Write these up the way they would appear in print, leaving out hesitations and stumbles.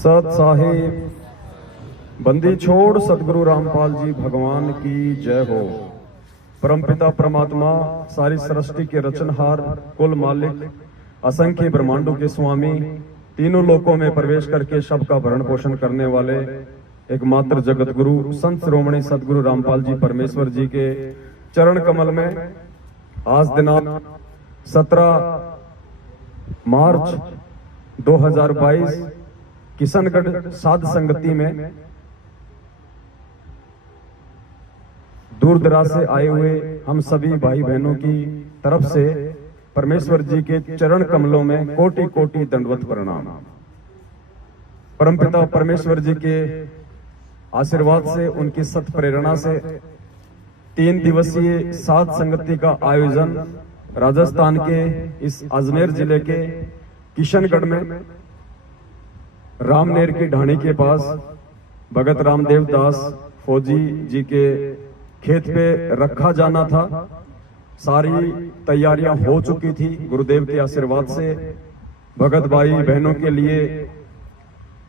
सत साहिब बंदी छोड़ सतगुरु रामपाल जी भगवान की जय हो। परमपिता परमात्मा सारी सृष्टि के रचनहार, कुल मालिक, असंख्य ब्रह्मांडों के स्वामी, तीनों लोकों में प्रवेश करके सबका भरण पोषण करने वाले एकमात्र जगत गुरु संत श्रोमणी सतगुरु रामपाल जी परमेश्वर जी के चरण कमल में आज दिनांक 17 मार्च 2022 किशनगढ़ साध संगति में दूर दराज से आए हुए हम सभी भाई बहनों की तरफ से परमेश्वर जी के चरण कमलों में कोटि कोटि दंडवत प्रणाम। परमपिता परमेश्वर जी के आशीर्वाद से, उनकी सत प्रेरणा से 3 दिवसीय साध संगति का आयोजन राजस्थान के इस अजमेर जिले के किशनगढ़ में रामनेर की ढाणी के पास भगत रामदेव दास फौजी जी के खेत पे रखा जाना था। सारी तैयारियां हो चुकी थी। गुरुदेव के आशीर्वाद से भगत भाई बहनों के लिए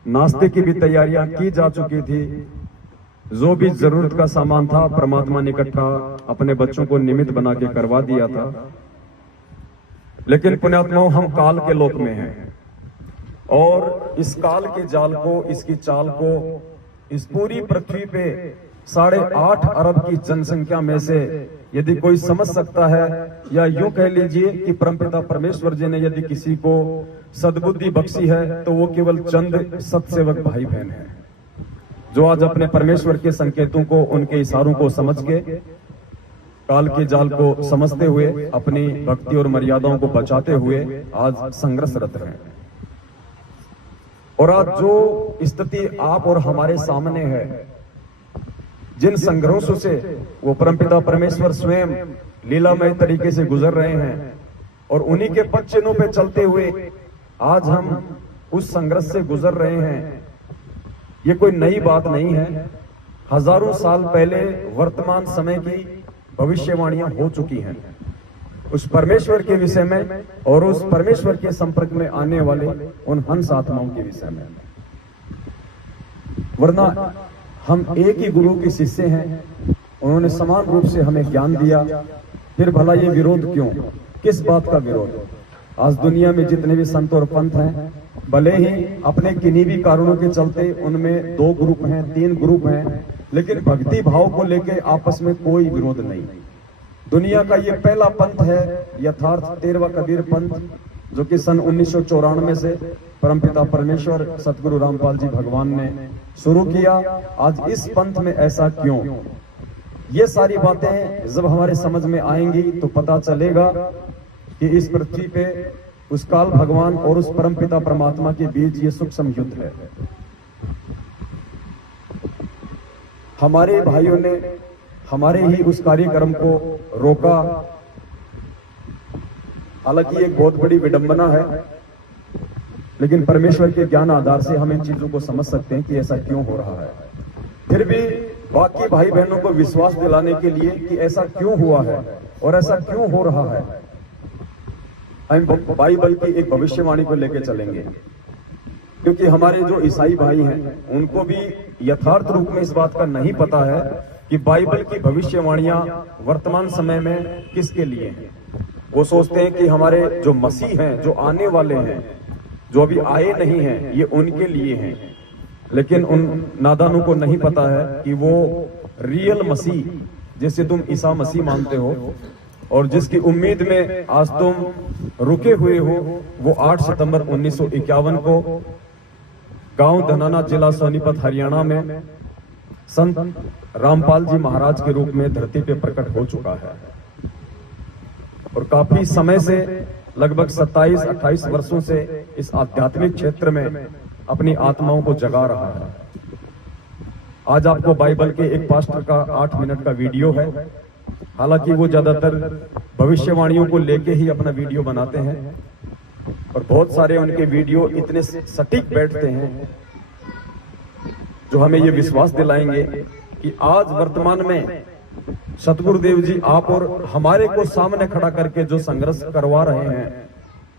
नाश्ते की भी तैयारियां की जा चुकी थी। जो भी जरूरत का सामान था परमात्मा ने इकट्ठा अपने बच्चों को निमित्त बना के करवा दिया था। लेकिन पुण्यात्माओं, हम काल के लोक में हैं और इस काल के जाल को, इसकी चाल को इस पूरी पृथ्वी पे 8.5 अरब की जनसंख्या में से यदि कोई समझ सकता है, या यूं कह लीजिए कि परमपिता परमेश्वर जी ने यदि किसी को सद्बुद्धि बख्शी है तो वो केवल चंद सत्सेवक भाई बहन हैं, जो आज अपने परमेश्वर के संकेतों को, उनके इशारों को समझ के काल के जाल को समझते हुए अपनी भक्ति और मर्यादाओं को बचाते हुए आज संघर्षरत हैं। और आज जो स्थिति आप और हमारे सामने है, जिन संघर्षों से वो परमपिता परमेश्वर स्वयं लीलामय तरीके से गुजर रहे हैं और उन्हीं के पद चिन्हों पे चलते हुए आज हम उस संघर्ष से गुजर रहे हैं, ये कोई नई बात नहीं है। हजारों साल पहले वर्तमान समय की भविष्यवाणियां हो चुकी हैं उस परमेश्वर के विषय में और उस परमेश्वर के संपर्क में आने वाले उन हंस आत्माओं के विषय में। वरना हम एक ही गुरु के शिष्य हैं, उन्होंने समान रूप से हमें ज्ञान दिया, फिर भला ये विरोध क्यों, किस बात का विरोध? आज दुनिया में जितने भी संत और पंथ हैं, भले ही अपने किन्हीं भी कारणों के चलते उनमें 2 ग्रुप हैं, 3 ग्रुप हैं, लेकिन भक्ति भाव को लेकर आपस में कोई विरोध नहीं। दुनिया का ये पहला पंथ है यथार्थ 13वां कबीर पंथ, जो कि सन 1994 से परमपिता परमेश्वर सतगुरु रामपाल जी भगवान ने शुरू किया। आज इस पंथ में ऐसा क्यों? ये सारी बातें जब हमारे समझ में आएंगी तो पता चलेगा कि इस पृथ्वी पे उस काल भगवान और उस परमपिता परमात्मा के बीच ये सूक्ष्म युद्ध है। हमारे भाइयों ने हमारे ही उस कार्यक्रम को रोका। हालांकि एक बहुत बड़ी विडंबना है, लेकिन परमेश्वर के ज्ञान आधार से हम इन चीजों को समझ सकते हैं कि ऐसा क्यों हो रहा है। फिर भी बाकी भाई बहनों को विश्वास दिलाने के लिए कि ऐसा क्यों हुआ है और ऐसा क्यों हो रहा है, हम बाइबल की एक भविष्यवाणी को लेकर चलेंगे। क्योंकि हमारे जो ईसाई भाई हैं उनको भी यथार्थ रूप में इस बात का नहीं पता है कि बाइबल की भविष्यवाणियां वर्तमान समय में किसके लिए हैं। वो सोचते हैं कि हमारे जो मसीह हैं, जो आने वाले हैं, जो अभी आए नहीं हैं, ये उनके लिए हैं। लेकिन उन नादानों को नहीं पता है कि वो रियल मसीह, जिसे तुम ईसा मसीह मानते हो और जिसकी उम्मीद में आज तुम रुके हुए हो, वो 8 सितंबर 1951 को गांव धनाना, जिला सोनीपत, हरियाणा में संत रामपाल जी महाराज के रूप में धरती पे प्रकट हो चुका है। और काफी समय से, लगभग 27-28 वर्षों से इस आध्यात्मिक क्षेत्र में अपनी आत्माओं को जगा रहा है। आज आपको बाइबल के एक पास्टर का 8 मिनट का वीडियो है। हालांकि वो ज्यादातर भविष्यवाणियों को लेके ही अपना वीडियो बनाते हैं और बहुत सारे उनके वीडियो इतने सटीक बैठते हैं जो हमें ये विश्वास दिलाएंगे कि आज वर्तमान में सतगुरुदेव जी आप और हमारे को सामने खड़ा करके जो संघर्ष करवा रहे हैं,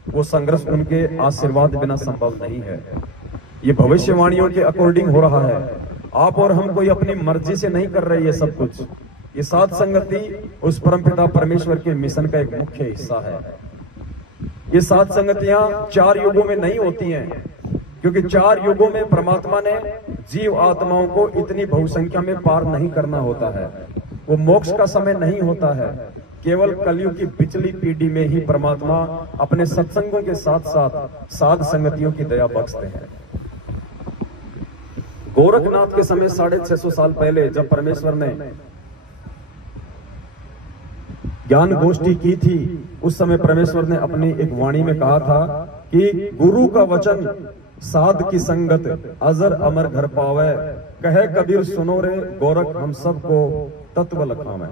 वो संघर्ष उनके आशीर्वाद बिना संभव नहीं है। ये भविष्यवाणियों के अकॉर्डिंग हो रहा है। आप और हम कोई अपनी मर्जी से नहीं कर रहे ये सब कुछ। ये साध संगति उस परमपिता परमेश्वर के मिशन का एक मुख्य हिस्सा है। ये साध संगतियां 4 युगों में नहीं होती हैं, क्योंकि 4 युगों में परमात्मा ने जीव आत्माओं को इतनी बहुसंख्या में पार नहीं करना होता है। वो मोक्ष का समय नहीं होता है। केवल कलयुग की पिछली पीढ़ी में ही परमात्मा अपने सत्संगों के साथ साथ साध संगतियों की दया बख्शते हैं। गोरखनाथ के समय 650 साल पहले जब परमेश्वर ने ज्ञान गोष्ठी की थी, उस समय परमेश्वर ने अपनी एक वाणी में कहा था कि गुरु का वचन साध की संगत अजर अमर घर पावे, कहे कबीर सुनो रे गोरख हम सबको तत्व लखावे।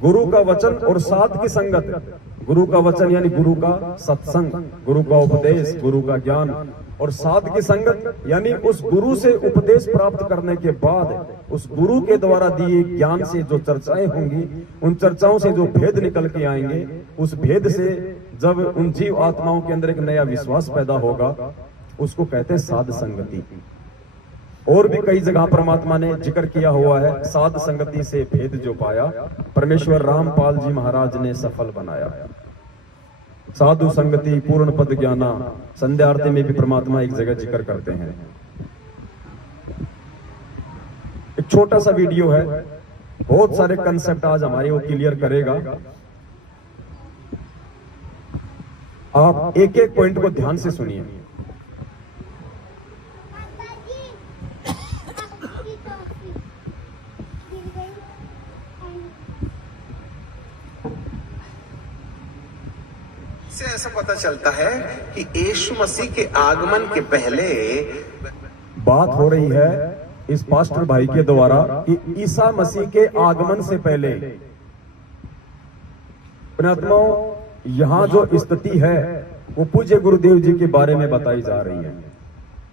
गुरु का वचन और साध की संगत, गुरु का वचन यानी गुरु का सत्संग, गुरु का उपदेश, गुरु का ज्ञान, और साध की संगत यानी उस गुरु से उपदेश प्राप्त करने के बाद उस गुरु के द्वारा दिए ज्ञान से जो चर्चाएं होंगी, उन चर्चाओं से जो भेद निकल के आएंगे, उस भेद से जब उन जीव आत्माओं के अंदर एक नया विश्वास पैदा होगा, उसको कहते हैं साध संगति। और भी कई जगह परमात्मा ने जिक्र किया हुआ है, साध संगति से भेद जो पाया परमेश्वर रामपाल जी महाराज ने सफल बनाया। साधु संगति पूर्ण पद ज्ञाना, संध्या आरती में भी परमात्मा एक जगह जिक्र करते हैं। एक छोटा सा वीडियो है, बहुत सारे कंसेप्ट आज हमारे वो क्लियर करेगा। आप एक एक पॉइंट को ध्यान से सुनिए। से ऐसा पता चलता है कि यीशु मसीह के आगमन के पहले बात हो रही है इस पास्टर भाई के द्वारा कि ईसा मसीह के आगमन से पहले पुण्यात्माओं यहां जो स्थिति है वो पूज्य गुरुदेव जी के बारे में बताई जा रही है।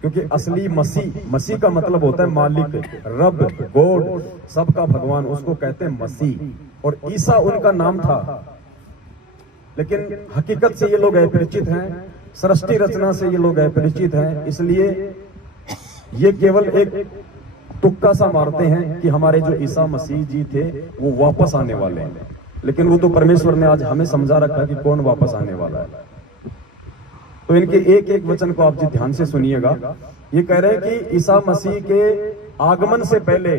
क्योंकि असली मसीह का मतलब होता है मालिक, रब, गॉड, सबका भगवान, उसको कहते हैं मसीह। और ईसा उनका नाम था, लेकिन हकीकत से ये लोग अपरिचित हैं, सृष्टि रचना से ये लोग अपरिचित हैं, इसलिए ये केवल एक तुक्का सा मारते हैं कि हमारे जो ईसा मसीह जी थे वो वापस आने वाले हैं। लेकिन वो तो परमेश्वर ने आज हमें समझा रखा कि कौन वापस आने वाला है। तो इनके एक एक वचन को आप जी ध्यान से सुनिएगा। ये कह रहे हैं कि ईसा मसीह के आगमन से पहले,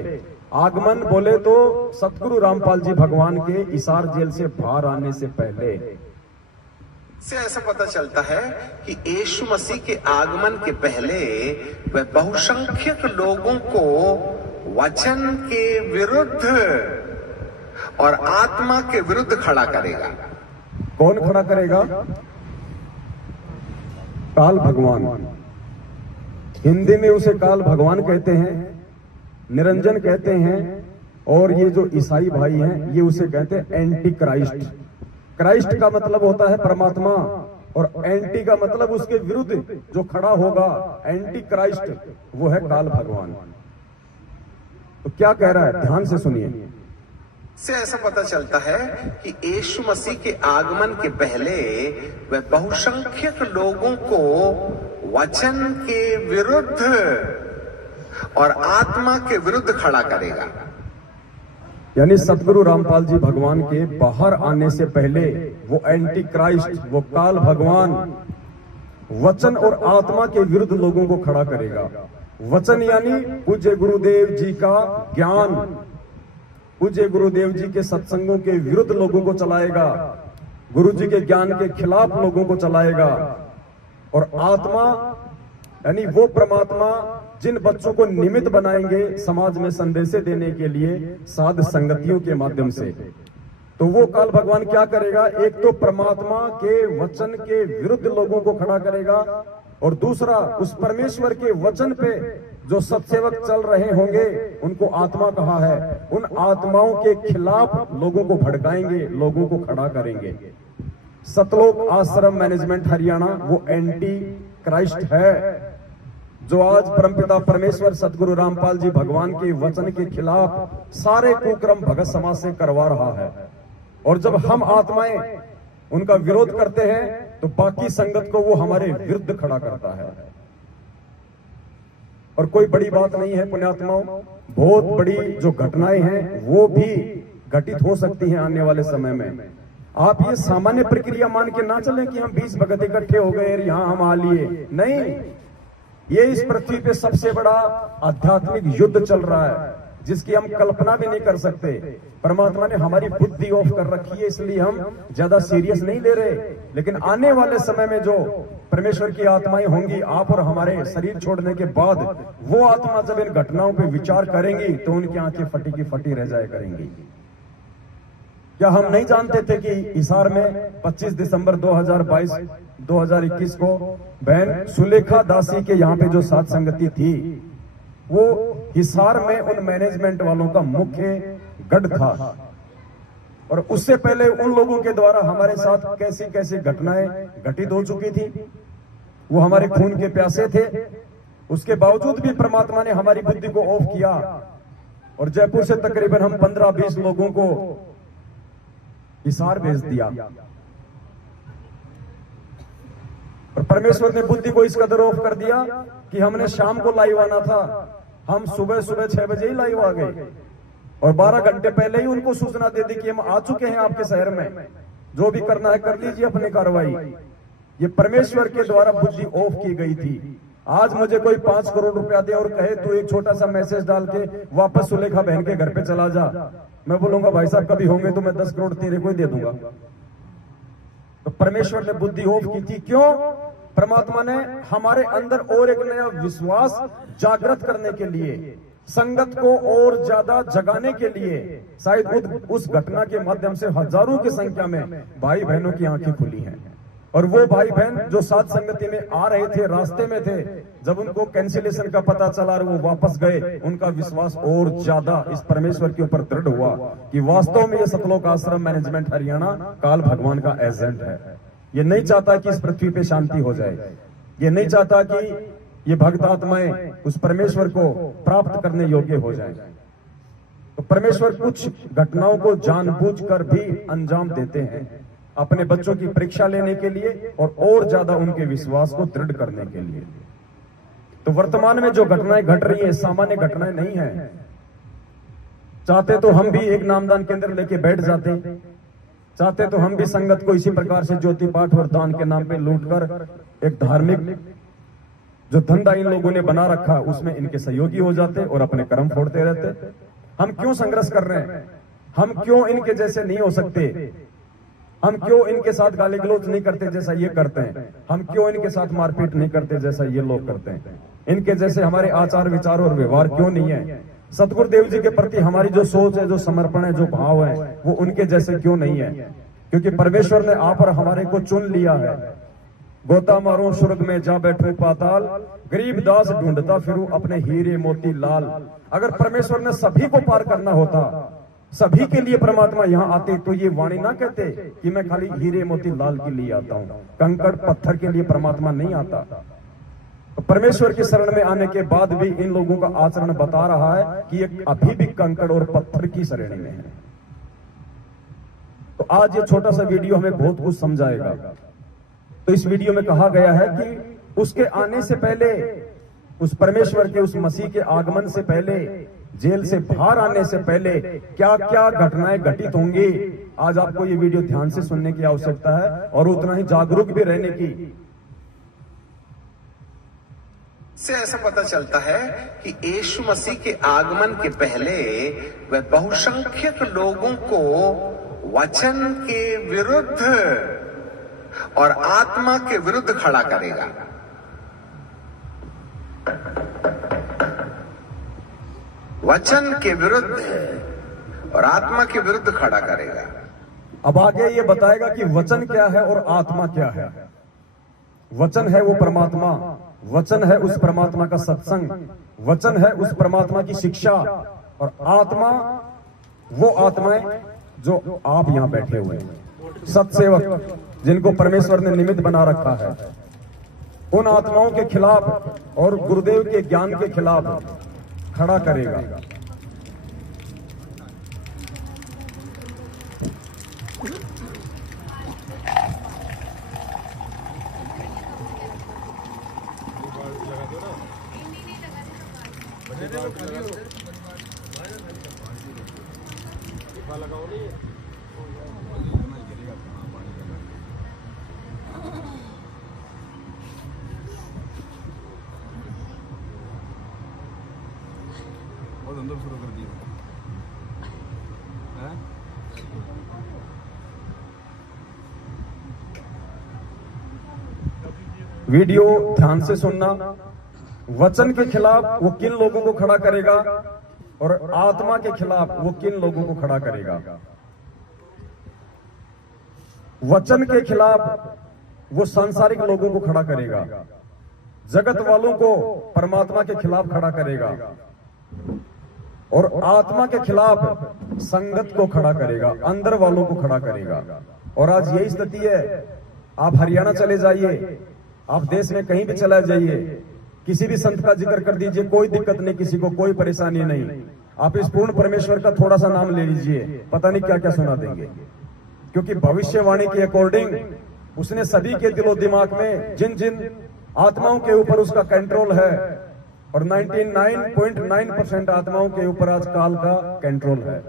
आगमन बोले तो सतगुरु रामपाल जी भगवान के इसार जेल से बाहर आने से पहले से ऐसा पता चलता है कि यीशु मसीह के आगमन के पहले वह बहुसंख्यक लोगों को वचन के विरुद्ध और आत्मा के विरुद्ध खड़ा करेगा। कौन खड़ा करेगा? काल भगवान। हिंदी में उसे काल भगवान कहते हैं, निरंजन कहते हैं, और ये जो ईसाई भाई हैं ये उसे कहते हैं एंटी क्राइस्ट। क्राइस्ट का मतलब होता है परमात्मा, और एंटी का मतलब उसके विरुद्ध जो खड़ा होगा, एंटी क्राइस्ट, वो है काल भगवान। तो क्या कह रहा है, ध्यान से सुनिए। से ऐसा पता चलता है कि यीशु मसीह के आगमन के पहले वह बहुसंख्यक लोगों को वचन के विरुद्ध और आत्मा के विरुद्ध खड़ा करेगा। यानी सतगुरु रामपाल जी भगवान के बाहर आने से पहले वो एंटी क्राइस्ट, वो काल भगवान वचन और आत्मा के विरुद्ध लोगों को खड़ा करेगा। वचन यानी पूज्य गुरुदेव जी का ज्ञान, पूज्य गुरुदेव जी के सत्संगों के विरुद्ध लोगों को चलाएगा, गुरु जी के ज्ञान के खिलाफ लोगों को चलाएगा। और आत्मा यानी वो परमात्मा जिन बच्चों को निमित्त बनाएंगे समाज में संदेश देने के लिए साध संगतियों के माध्यम से, तो वो काल भगवान क्या करेगा? एक तो परमात्मा के वचन के विरुद्ध लोगों को खड़ा करेगा, और दूसरा उस परमेश्वर के वचन पे जो सत्सेवक चल रहे होंगे, उनको आत्मा कहा है, उन आत्माओं के खिलाफ लोगों को भड़काएंगे, लोगों को खड़ा करेंगे। सतलोक आश्रम मैनेजमेंट हरियाणा वो एंटी क्राइस्ट है, जो आज परमपिता परमेश्वर सतगुरु रामपाल जी भगवान के वचन के खिलाफ सारे कुक्रम भगत समाज से करवा रहा है। और जब हम आत्माएं उनका विरोध करते हैं तो बाकी संगत को वो हमारे विरुद्ध खड़ा करता है। और कोई बड़ी बात नहीं है पुण्यात्माओं, बहुत बड़ी जो घटनाएं हैं वो भी घटित हो सकती हैं आने वाले समय में। आप ये सामान्य प्रक्रिया मान के ना चलें कि हम 20 भगत इकट्ठे हो गए यहां हम आ लिए, नहीं, ये इस पृथ्वी पे सबसे बड़ा आध्यात्मिक युद्ध चल रहा है जिसकी हम कल्पना भी नहीं कर सकते। परमात्मा ने हमारी बुद्धि ऑफ कर रखी है, इसलिए हम ज्यादा सीरियस नहीं ले रहे, लेकिन आने वाले समय में जो परमेश्वर की आत्माएं होंगी आप और हमारे शरीर छोड़ने के बाद, वो आत्मा जब इन घटनाओं पे विचार करेंगी तो उनकी आंखें फटी की फटी रह जाया करेंगी। क्या हम नहीं जानते थे कि हिसार में 25 दिसंबर 2021 को बहन सुलेखा दासी के यहाँ पे जो साथ संगति थी वो हिसार में उन मैनेजमेंट वालों का मुख्य गढ़ था, और उससे पहले उन लोगों के द्वारा हमारे साथ कैसी कैसी घटनाएं घटित हो चुकी थी। वो हमारे खून के प्यासे थे, उसके बावजूद भी परमात्मा ने हमारी बुद्धि को ऑफ किया और जयपुर से तकरीबन हम 15-20 लोगों को हिसार भेज दिया। और परमेश्वर ने बुद्धि को इस कदर ऑफ कर दिया कि हमने शाम को लाइव आना था, हम सुबह 6 बजे ही लाइव आ गए और 12 घंटे पहले ही उनको सूचना दे दी कि हम आ चुके हैं आपके शहर में, जो भी करना है कर लीजिए अपनी कार्रवाई। ये परमेश्वर के द्वारा बुद्धि ऑफ की गई थी। आज मुझे कोई 5 करोड़ रुपया दे और कहे तू एक छोटा सा मैसेज डाल के वापस सुलेखा बहन के घर पे चला जा, मैं बोलूंगा भाई साहब कभी होंगे तो मैं 10 करोड़ तेरे को ही दे दूंगा। तो परमेश्वर ने बुद्धि ऑफ की थी, क्यों? परमात्मा ने हमारे अंदर और एक नया विश्वास जागृत करने के लिए, संगत को और ज्यादा जगाने के लिए। शायद उस घटना के माध्यम से हजारों की संख्या में भाई बहनों की आंखें खुली हैं, और वो भाई बहन जो साथ संगति में आ रहे थे, रास्ते में थे, जब उनको कैंसिलेशन का पता चला और वो वापस गए, उनका विश्वास और ज्यादा इस परमेश्वर के ऊपर दृढ़ हुआ कि वास्तव में ये सतलोक आश्रम मैनेजमेंट हरियाणा काल भगवान का एजेंट है। ये नहीं चाहता कि इस पृथ्वी पे शांति हो जाए, ये नहीं चाहता कि ये भक्त आत्माएं उस परमेश्वर को प्राप्त करने योग्य हो जाए। तो परमेश्वर कुछ घटनाओं को जानबूझकर भी अंजाम देते हैं अपने बच्चों की परीक्षा लेने के लिए और ज्यादा उनके विश्वास को दृढ़ करने के लिए। तो वर्तमान में जो घटनाएं घट रही हैं सामान्य घटनाएं नहीं है। चाहते तो हम भी एक नामदान केंद्र लेके बैठ जाते, चाहते तो हम भी संगत को इसी प्रकार से ज्योति पाठ और दान के नाम पे लूटकर एक धार्मिक जो धंधा इन लोगों ने बना रखा उसमें इनके सहयोगी हो जाते और अपने कर्म फोड़ते रहते। हम क्यों संघर्ष कर रहे हैं? हम क्यों इनके जैसे नहीं हो सकते? हम क्यों इनके साथ गाली गलौज नहीं करते जैसा ये करते हैं? हम क्यों इनके साथ मारपीट नहीं करते जैसा ये लोग करते हैं? इनके जैसे हमारे आचार विचार और व्यवहार क्यों नहीं है? सतगुरुदेव जी के प्रति हमारी जो सोच है, जो समर्पण है, जो भाव है, वो उनके जैसे क्यों नहीं है? क्योंकि परमेश्वर ने आप और हमारे को चुन लिया है। गोता मारो स्वर्ग में जा बैठू पाताल, गरीब दास ढूंढता फिरूं अपने हीरे मोती लाल। अगर परमेश्वर ने सभी को पार करना होता, सभी के लिए परमात्मा यहाँ आते, तो ये वाणी ना कहते कि मैं खाली हीरे मोती लाल के लिए आता हूँ, कंकड़ पत्थर के लिए परमात्मा नहीं आता। तो परमेश्वर की शरण में आने के बाद भी इन लोगों का आचरण बता रहा है कि ये अभी भी कंकड़ और पत्थर की श्रेणी में है। तो आज ये छोटा सा वीडियो हमें बहुत कुछ समझाएगा। तो इस वीडियो में कहा गया है कि उसके आने से पहले, उस परमेश्वर के, उस मसीह के आगमन से पहले, जेल से बाहर आने से पहले क्या क्या घटनाएं घटित होंगी। आज आपको ये वीडियो ध्यान से सुनने की आवश्यकता है और उतना ही जागरूक भी रहने की। से ऐसा पता चलता है कि यीशु मसीह के आगमन के पहले वह बहुसंख्यक लोगों को वचन के विरुद्ध और आत्मा के विरुद्ध खड़ा करेगा। वचन के विरुद्ध और आत्मा के विरुद्ध खड़ा करेगा। अब आगे ये बताएगा कि वचन क्या है और आत्मा क्या है। वचन है वो परमात्मा, वचन है उस परमात्मा का सत्संग, वचन है उस परमात्मा की शिक्षा, और आत्मा वो आत्माएं जो आप यहां बैठे हुए हैं, सत्सेवक जिनको परमेश्वर ने निमित्त बना रखा है। उन आत्माओं के खिलाफ और गुरुदेव के ज्ञान के खिलाफ खड़ा करेगा। और धंधा शुरू कर दिया है? वीडियो ध्यान से सुनना। वचन के खिलाफ वो किन लोगों को खड़ा करेगा और आत्मा के खिलाफ वो किन लोगों को खड़ा करेगा। वचन के खिलाफ वो सांसारिक लोगों को खड़ा करेगा, जगत वालों को परमात्मा के खिलाफ खड़ा करेगा और आत्मा के खिलाफ संगत को खड़ा करेगा, अंदर वालों को खड़ा करेगा। और आज यही स्थिति है। आप हरियाणा चले जाइए, आप देश में कहीं भी चला जाइए, किसी भी संत का जिक्र कर दीजिए, कोई दिक्कत नहीं, किसी को कोई परेशानी नहीं। आप इस पूर्ण परमेश्वर का थोड़ा सा नाम ले लीजिए, पता नहीं क्या क्या सुना देंगे। क्योंकि भविष्यवाणी के अकॉर्डिंग उसने सभी के दिलो दिमाग में जिन जिन आत्माओं के ऊपर उसका कंट्रोल है, और 99.9% आत्माओं के ऊपर आज काल का कंट्रोल है,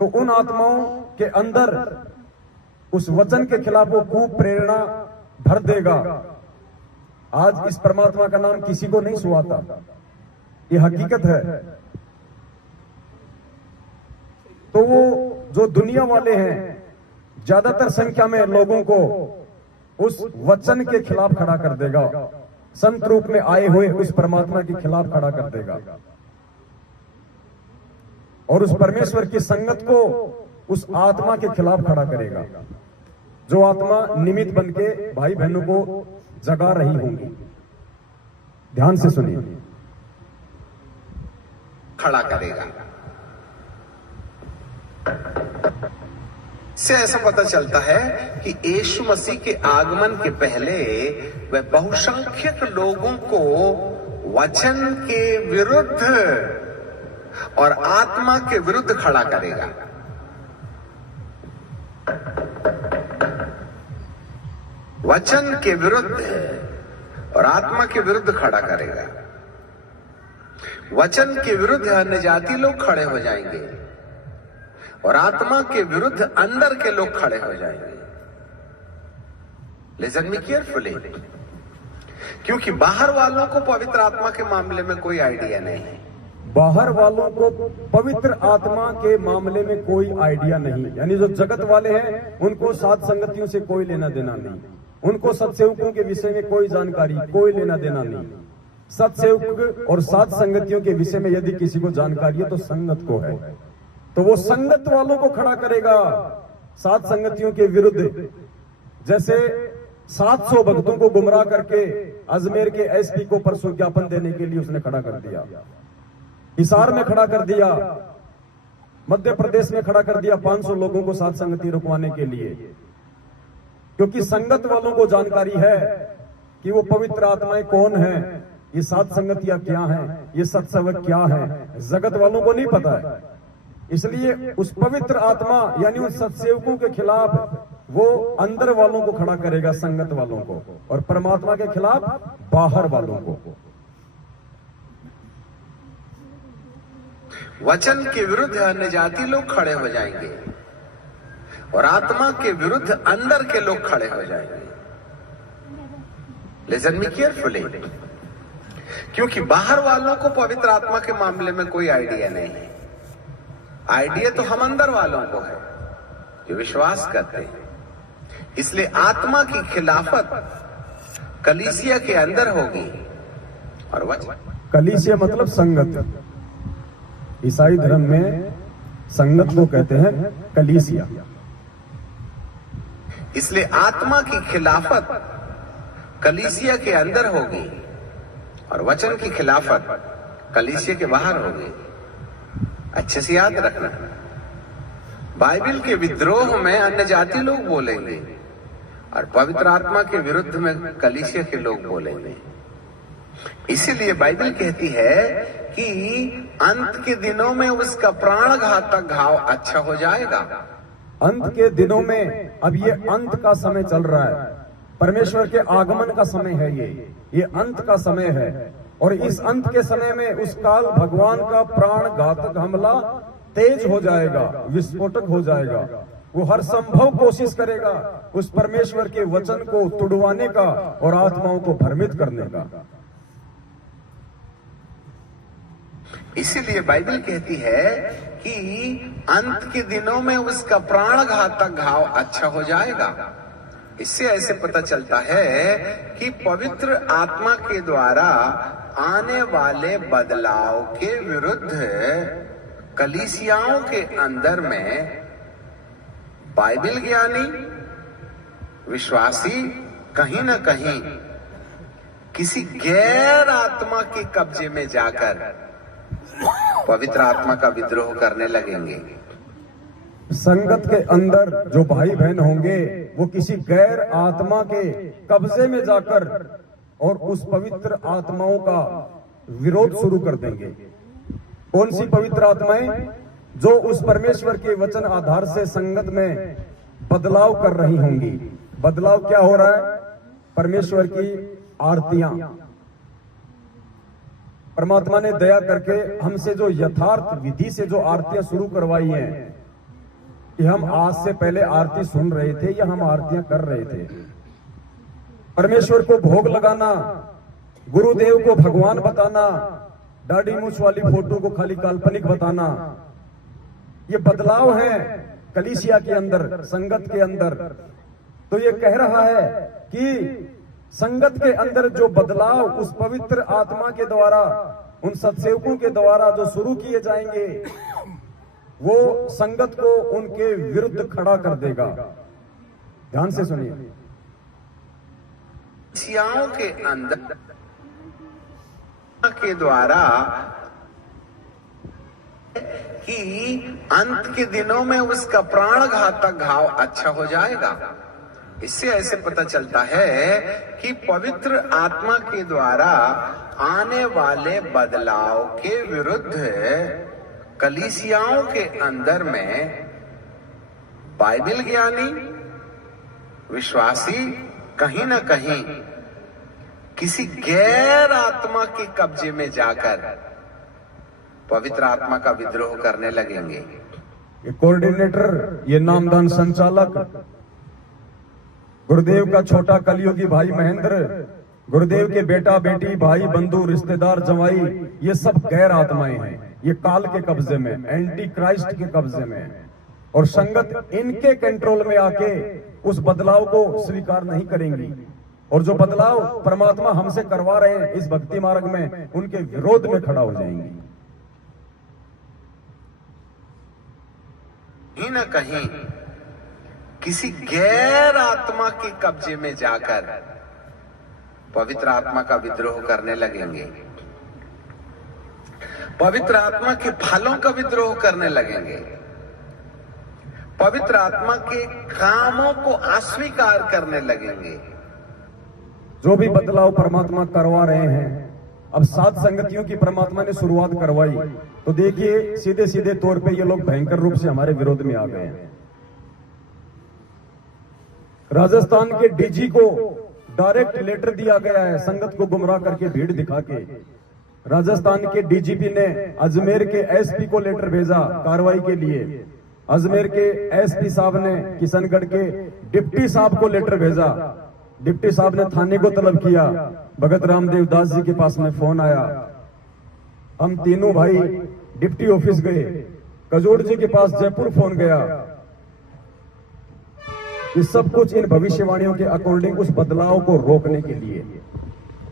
तो उन आत्माओं के अंदर उस वचन के खिलाफ वो खूब प्रेरणा भर देगा। आज इस परमात्मा का नाम किसी को नहीं सुहाता, ये हकीकत है। तो वो जो दुनिया वाले हैं, ज्यादातर संख्या में लोगों को उस वचन के खिलाफ खड़ा कर देगा, संत रूप में आए हुए उस परमात्मा के खिलाफ खड़ा कर देगा, और उस परमेश्वर की संगत को उस आत्मा के खिलाफ खड़ा करेगा, जो आत्मा निमित्त बन के भाई बहनों को जगा रही होंगी। ध्यान से सुनिए। खड़ा करेगा। से ऐसा पता चलता है कि यीशु मसीह के आगमन के पहले वह बहुसंख्यक लोगों को वचन के विरुद्ध और आत्मा के विरुद्ध खड़ा करेगा। वचन के विरुद्ध और आत्मा के विरुद्ध खड़ा करेगा। वचन के विरुद्ध अन्य जाति लोग खड़े हो जाएंगे और आत्मा के विरुद्ध अंदर के लोग खड़े हो जाएंगे। लिसन मी केयरफुली, क्योंकि बाहर वालों को पवित्र आत्मा के मामले में कोई आइडिया नहीं है। बाहर वालों को पवित्र आत्मा के मामले में कोई आइडिया नहीं, यानी जो जगत वाले हैं उनको सात संगतियों से कोई लेना देना नहीं, उनको सत्सेवकों के विषय में कोई जानकारी, कोई लेना देना नहीं। सत्सेवक और सात संगतियों के विषय में यदि किसी को जानकारी है तो संगत को है, तो वो संगत वालों को खड़ा करेगा सात संगतियों के विरुद्ध। जैसे 700 भक्तों को गुमराह करके अजमेर के एसपी को परसों ज्ञापन देने के लिए उसने खड़ा कर दिया, हिसार में खड़ा कर दिया, मध्य प्रदेश में खड़ा कर दिया 500 लोगों को सात संगति रुकवाने के लिए, क्योंकि संगत वालों को जानकारी है कि वो पवित्र आत्माएं कौन है, ये सात संगतियां क्या हैं, ये सत्सेवक क्या है, जगत वालों को नहीं पता है। इसलिए उस पवित्र आत्मा यानी उन सत्सेवकों के खिलाफ वो अंदर वालों को खड़ा करेगा, संगत वालों को, और परमात्मा के खिलाफ बाहर वालों को। वचन के विरुद्ध अन्य जाति लोग खड़े हो जाएंगे और आत्मा के विरुद्ध अंदर के लोग खड़े हो जाएंगे। लिसन मी केयरफुली, क्योंकि बाहर वालों को पवित्र आत्मा के मामले में कोई आइडिया नहीं है। आइडिया तो हम अंदर वालों को है जो विश्वास करते हैं। इसलिए आत्मा की खिलाफत कलीसिया के अंदर होगी और वचन। कलीसिया मतलब संगत, ईसाई धर्म में संगत को कहते हैं कलीसिया। इसलिए आत्मा की खिलाफत कलीसिया के अंदर होगी और वचन की खिलाफत कलीसिया के बाहर होगी। अच्छे से याद रखना, बाइबल के विद्रोह में अन्य जाति लोग बोलेंगे और पवित्र आत्मा के विरुद्ध में कलीसिया के लोग बोलेंगे। इसीलिए बाइबल कहती है कि अंत के दिनों में उसका प्राण घातक घाव अच्छा हो जाएगा। अंत के दिनों में, अब ये अंत का समय चल रहा है, परमेश्वर के आगमन का समय है, ये अंत का समय है। और इस अंत के समय में उस काल भगवान का प्राण घातक हमला तेज हो जाएगा, विस्फोटक हो जाएगा। वो हर संभव कोशिश करेगा उस परमेश्वर के वचन को तुड़वाने का और आत्माओं को भ्रमित करने का। इसीलिए बाइबल कहती है कि अंत के दिनों में उसका प्राण घातक घाव अच्छा हो जाएगा। इससे ऐसे पता चलता है कि पवित्र आत्मा के द्वारा आने वाले बदलाव के विरुद्ध कलीसियाओं के अंदर में बाइबल ज्ञानी विश्वासी कहीं ना कहीं किसी गैर आत्मा के कब्जे में जाकर पवित्र आत्मा का विद्रोह करने लगेंगे। संगत के अंदर जो भाई बहन होंगे वो किसी गैर आत्मा के कब्जे में जाकर और उस पवित्र आत्माओं का विरोध शुरू कर देंगे। कौन सी पवित्र आत्माएं? जो उस परमेश्वर के वचन आधार से संगत में बदलाव कर रही होंगी। बदलाव क्या हो रहा है? परमेश्वर की आरतियां। परमात्मा ने दया करके हमसे जो यथार्थ विधि से जो आरतियां शुरू करवाई हैं कि हम आज से पहले आरती सुन रहे थे या हम आरतियां कर रहे थे। परमेश्वर को भोग लगाना, गुरुदेव को भगवान बताना, दाढ़ी मूछ वाली फोटो को खाली काल्पनिक बताना, ये बदलाव है कलीसिया के अंदर, संगत के अंदर। तो ये कह रहा है कि संगत के अंदर जो बदलाव उस पवित्र आत्मा के द्वारा, उन सत्सेवकों के द्वारा जो शुरू किए जाएंगे, वो संगत को उनके विरुद्ध खड़ा कर देगा। ध्यान से सुनिए। कलीसियाओं के अंदर के द्वारा कि अंत के दिनों में उसका प्राण घातक घाव अच्छा हो जाएगा। इससे ऐसे पता चलता है कि पवित्र आत्मा के द्वारा आने वाले बदलाव के विरुद्ध कलीसियाओं के अंदर में बाइबल ज्ञानी विश्वासी कहीं ना कहीं किसी गैर आत्मा के कब्जे में जाकर पवित्र आत्मा का विद्रोह करने लगेंगे। ये कोऑर्डिनेटर, ये नामदान संचालक, गुरुदेव का छोटा कलयुगी भाई महेंद्र, गुरुदेव के बेटा बेटी, भाई बंधु, रिश्तेदार, जवाई, ये सब गैर आत्माएं हैं। ये काल के कब्जे में, एंटी क्राइस्ट के कब्जे में, और संगत इनके कंट्रोल में आके उस बदलाव को स्वीकार नहीं करेंगी। और जो बदलाव परमात्मा हमसे करवा रहे हैं इस भक्ति मार्ग में, उनके विरोध में खड़ा हो जाएंगी। कहीं ना कहीं किसी गैर आत्मा के कब्जे में जाकर पवित्र आत्मा का विद्रोह करने लगेंगे, पवित्र आत्मा के फलों का विद्रोह करने लगेंगे, पवित्र आत्मा के कामों को अस्वीकार करने लगेंगे। जो भी बदलाव परमात्मा करवा रहे हैं, अब 7 संगतियों की परमात्मा ने शुरुआत करवाई, तो देखिए सीधे सीधे तौर पे ये लोग भयंकर रूप से हमारे विरोध में आ गए हैं। राजस्थान के डीजी को डायरेक्ट लेटर दिया गया है संगत को गुमराह करके, भीड़ दिखा के। राजस्थान के डीजीपी ने अजमेर के एसपी को लेटर भेजा कार्रवाई के लिए। अजमेर के एसपी साहब ने किशनगढ़ के डिप्टी साहब को लेटर भेजा। डिप्टी साहब ने थाने को तलब किया। भगत रामदेव दास जी के पास में फोन आया। हम तीनों भाई डिप्टी ऑफिस गए। कजोड़ जी के पास जयपुर फोन गया। ये सब कुछ इन भविष्यवाणियों के अकॉर्डिंग उस बदलाव को रोकने के लिए,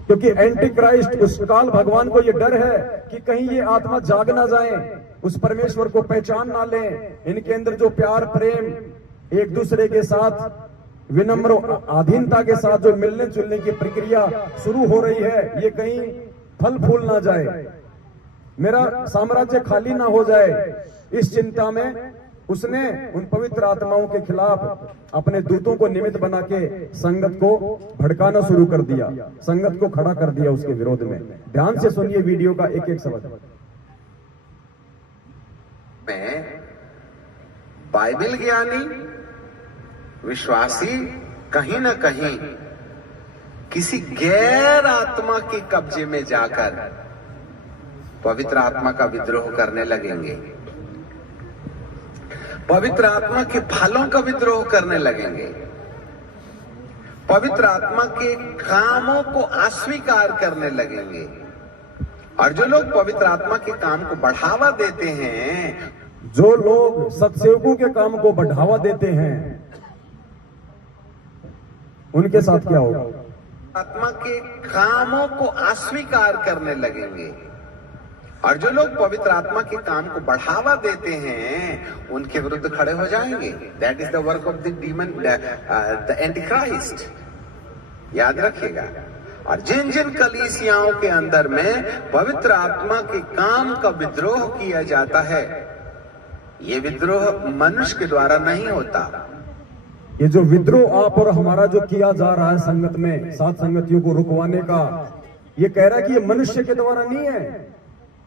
क्योंकि एंटी क्राइस्ट, उस काल भगवान को ये डर है कि कहीं ये आत्मा जाग ना जाए, उस परमेश्वर को पहचान ना लें। इनके अंदर जो प्यार, प्रेम, एक दूसरे के साथ विनम्र अधीनता के साथ जो मिलने जुलने की प्रक्रिया शुरू हो रही है, ये कहीं फल फूल ना जाए, मेरा साम्राज्य खाली ना हो जाए। इस चिंता में उसने उन पवित्र आत्माओं के खिलाफ अपने दूतों को निमित्त बना के संगत को भड़काना शुरू कर दिया, संगत को खड़ा कर दिया उसके विरोध में। ध्यान से सुनिए वीडियो का एक एक शब्द। मैं बाइबल ज्ञानी विश्वासी कहीं ना कहीं किसी गैर आत्मा के कब्जे में जाकर पवित्र आत्मा का विद्रोह करने लगेंगे, पवित्र आत्मा के फलों का विद्रोह करने लगेंगे, पवित्र आत्मा के कामों को अस्वीकार करने लगेंगे। और जो लोग पवित्र आत्मा के काम को बढ़ावा देते हैं, जो लोग सत्सेवकों के काम को बढ़ावा देते हैं, उनके साथ क्या होगा? आत्मा के कामों को अस्वीकार करने लगेंगे। और जो लोग पवित्र आत्मा के काम को बढ़ावा देते हैं, उनके विरुद्ध खड़े हो जाएंगे। That is the work of the demon, the Antichrist. याद रखिएगा। और जिन जिन कलीसियाओं के अंदर में पवित्र आत्मा के काम का विद्रोह किया जाता है, ये विद्रोह मनुष्य के द्वारा नहीं होता। ये जो विद्रोह आप और हमारा जो किया जा रहा है संगत में, सात संगतियों को रुकवाने का, ये कह रहा है कि ये मनुष्य के द्वारा नहीं है।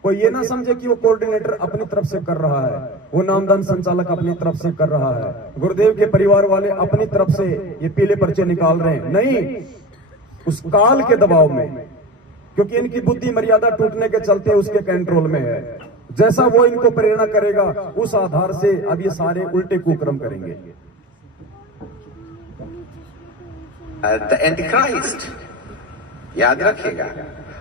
कोई ये ना समझे कि वो कोऑर्डिनेटर अपनी तरफ से कर रहा है, वो नामदान संचालक अपनी तरफ से कर रहा है, गुरुदेव के परिवार वाले अपनी तरफ से ये पीले पर्चे निकाल रहे हैं। नहीं, उस काल के दबाव में, क्योंकि इनकी बुद्धि मर्यादा टूटने के चलते उसके कंट्रोल में है। जैसा वो इनको प्रेरणा करेगा, उस आधार से अब ये सारे उल्टे कुक्रम करेंगे। The Antichrist. याद रखिएगा।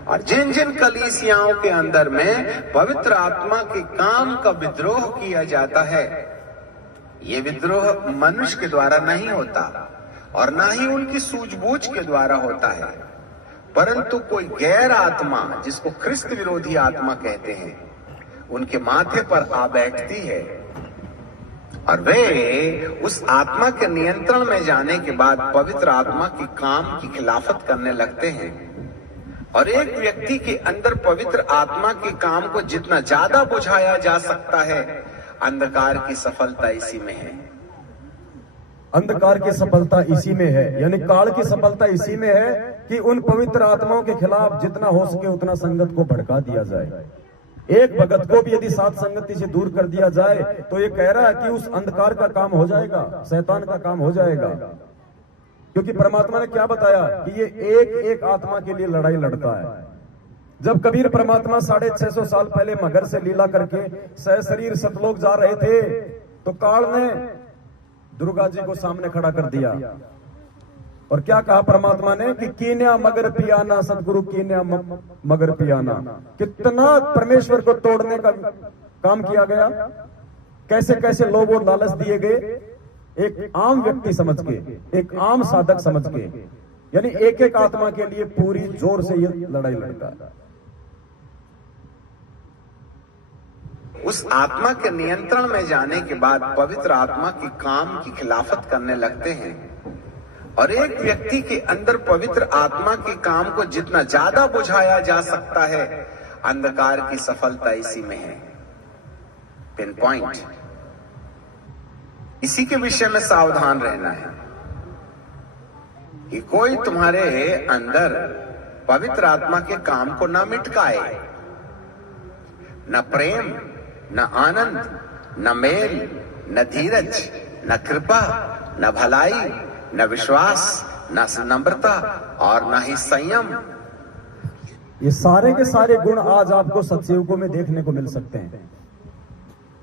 और जिन जिन कलीसियाओं के अंदर में पवित्र आत्मा के काम का विद्रोह किया जाता है, ये विद्रोह मनुष्य के द्वारा नहीं होता और ना ही उनकी सूझबूझ के द्वारा होता है, परंतु कोई गैर आत्मा, जिसको ख्रिस्त विरोधी आत्मा कहते हैं, उनके माथे पर आ बैठती है और वे उस आत्मा के नियंत्रण में जाने के बाद पवित्र आत्मा के काम की खिलाफत करने लगते हैं। और एक व्यक्ति के अंदर पवित्र आत्मा के काम को जितना ज्यादा बुझाया जा सकता है, अंधकार की सफलता इसी में है। अंधकार की सफलता इसी में है, यानी काल की सफलता इसी में है कि उन पवित्र आत्माओं के खिलाफ जितना हो सके उतना संगत को भड़का दिया जाए। एक भगत को भी यदि सात संगति से दूर कर दिया जाए तो ये कह रहा है कि उस अंधकार का काम हो जाएगा, शैतान का काम हो जाएगा। क्योंकि परमात्मा ने क्या बताया कि ये एक एक आत्मा के लिए लड़ाई लड़ता है। जब कबीर परमात्मा 650 साल पहले मगर से लीला करके सहशरीर सतलोक जा रहे थे, तो काल ने दुर्गा जी को सामने खड़ा कर दिया और क्या कहा परमात्मा ने कि कीन्या मगर पियाना, सतगुरु कीन्या मगर पियाना। कितना परमेश्वर को तोड़ने का काम किया गया, कैसे कैसे लोग और लालच दिए गए, एक आम व्यक्ति समझ के, एक आम साधक समझ के, यानी एक एक आत्मा के लिए पूरी जोर से ये लड़ाई लड़ता है। उस आत्मा के नियंत्रण में जाने के बाद पवित्र आत्मा के काम की खिलाफत करने लगते हैं। और एक व्यक्ति के अंदर पवित्र आत्मा के काम को जितना ज्यादा बुझाया जा सकता है, अंधकार की सफलता इसी में है। Pin point. इसी के विषय में सावधान रहना है कि कोई तुम्हारे अंदर पवित्र आत्मा के काम को ना मिटकाए, न प्रेम, न आनंद, न मेल, न धीरज, न कृपा, न भलाई, न विश्वास, न नम्रता और न ही संयम। ये सारे के सारे गुण आज आपको सत्सेवकों में देखने को मिल सकते हैं।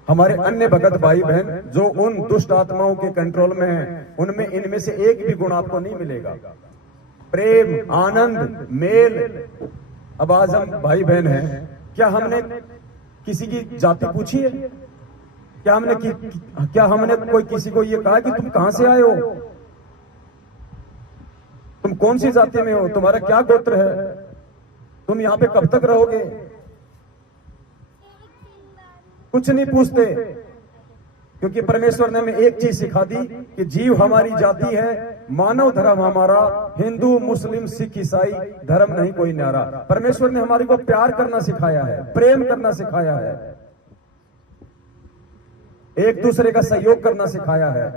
हमारे अन्य भगत भाई बहन जो उन दुष्ट आत्माओं के कंट्रोल में हैं, उनमें इनमें से एक भी गुण आपको नहीं मिलेगा। प्रेम, आनंद, मेल। अब आज हम भाई बहन हैं, क्या हमने किसी की जाति पूछी है? क्या हमने कोई किसी को ये कहा कि तुम कहां से आए हो, तुम कौन सी जाति में हो, तुम्हारा क्या गोत्र है, तुम यहां पे कब तक रहोगे? कुछ नहीं पूछते, क्योंकि परमेश्वर ने हमें एक चीज सिखा दी कि जीव हमारी जाति है, मानव धर्म हमारा, हिंदू मुस्लिम सिख ईसाई धर्म नहीं कोई न्यारा। परमेश्वर ने हमारे को प्यार करना सिखाया है, प्रेम करना सिखाया है, एक दूसरे का सहयोग करना सिखाया है।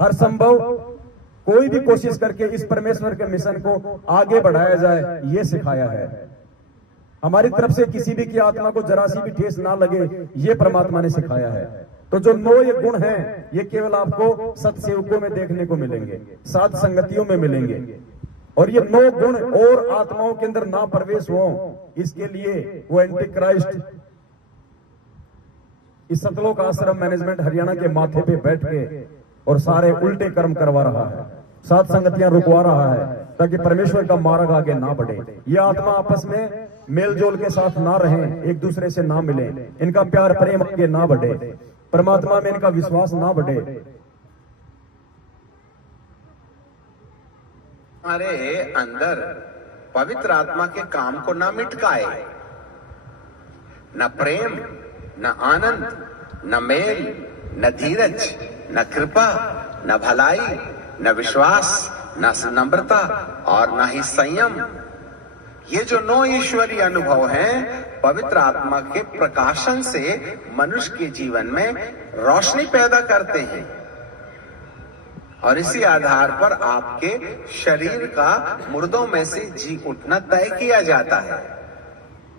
हर संभव कोई भी कोशिश करके इस परमेश्वर के मिशन को आगे बढ़ाया जाए, ये सिखाया है। हमारी तरफ से किसी भी की आत्मा को जरा सी भी ठेस ना लगे, ये परमात्मा ने सिखाया है। तो जो 9 ये गुण हैं, ये केवल आपको सत्सेवकों में देखने को मिलेंगे, साध संगतियों में मिलेंगे। और ये 9 गुण और आत्माओं के अंदर ना प्रवेश हो, इसके लिए वो एंटी क्राइस्ट इस सतलोक आश्रम मैनेजमेंट हरियाणा के माथे पे बैठ के और सारे उल्टे कर्म करवा रहा है, साध संगतियां रुकवा रहा है, ताकि परमेश्वर का मार्ग आगे ना बढ़े। ये आत्मा आपस में मेल जोल के साथ ना रहें, एक दूसरे से ना मिले, इनका प्यार प्रेम आगे ना बढ़े, परमात्मा में इनका विश्वास ना बढ़े। हमारे अंदर पवित्र आत्मा के काम को ना मिटकाए, न प्रेम, न आनंद, न मेल, न धीरज, न कृपा, न भलाई, न विश्वास, न नम्रता और न ही संयम। ये जो 9 ईश्वरीय अनुभव हैं, पवित्र आत्मा के प्रकाशन से मनुष्य के जीवन में रोशनी पैदा करते हैं और इसी आधार पर आपके शरीर का मुर्दों में से जी उठना तय किया जाता है।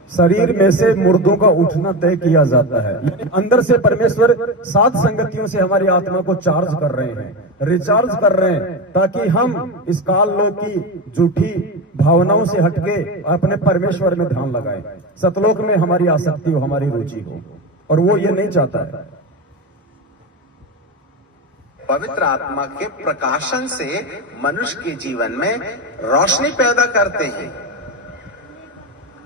शरीर में से मुर्दों का उठना तय किया जाता है। अंदर से परमेश्वर साध संगतियों से हमारी आत्मा को चार्ज कर रहे हैं, रिचार्ज कर रहे हैं, ताकि हम इस काल लोक की झूठी भावनाओं से हटके अपने परमेश्वर में ध्यान लगाएं, सतलोक में हमारी आसक्ति हो, हमारी रुचि हो, और वो ये नहीं चाहता है। पवित्र आत्मा के प्रकाशन से मनुष्य के जीवन में रोशनी पैदा करते हैं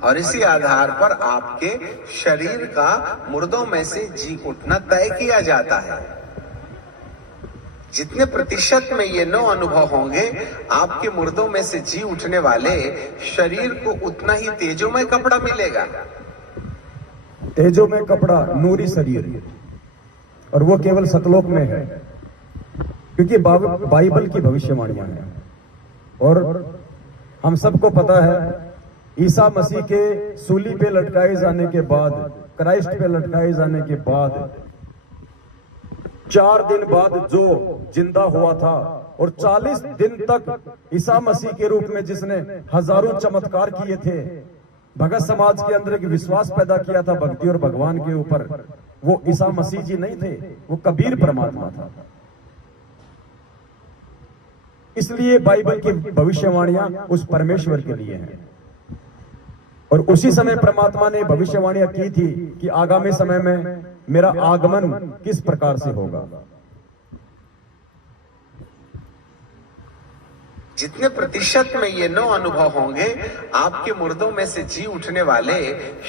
और इसी आधार पर आपके शरीर का मुर्दों में से जी उठना तय किया जाता है। जितने प्रतिशत में ये 9 अनुभव होंगे, आपके मुर्दों में से जी उठने वाले शरीर को उतना ही तेजोमय कपड़ा मिलेगा। तेजोमय कपड़ा, नूरी शरीर, और वो केवल सतलोक में है, क्योंकि बाइबल की भविष्यवाणियां हैं। और हम सबको पता है, ईसा मसीह के सूली पे लटकाए जाने के बाद, क्राइस्ट पे लटकाए जाने के बाद 4 दिन बाद जो जिंदा हुआ था, और 40 दिन तक ईसा मसीह के रूप में जिसने हजारों चमत्कार किए थे, भगत समाज के अंदर एक विश्वास पैदा किया था भक्ति और भगवान के ऊपर, वो ईसा मसीह जी नहीं थे, वो कबीर परमात्मा था। इसलिए बाइबल की भविष्यवाणियां उस परमेश्वर के लिए हैं। और उसी समय परमात्मा ने भविष्यवाणियां की थी कि आगामी समय में मेरा आगमन किस प्रकार से होगा। जितने प्रतिशत में ये 9 अनुभव होंगे, आपके मुर्दों में से जी उठने वाले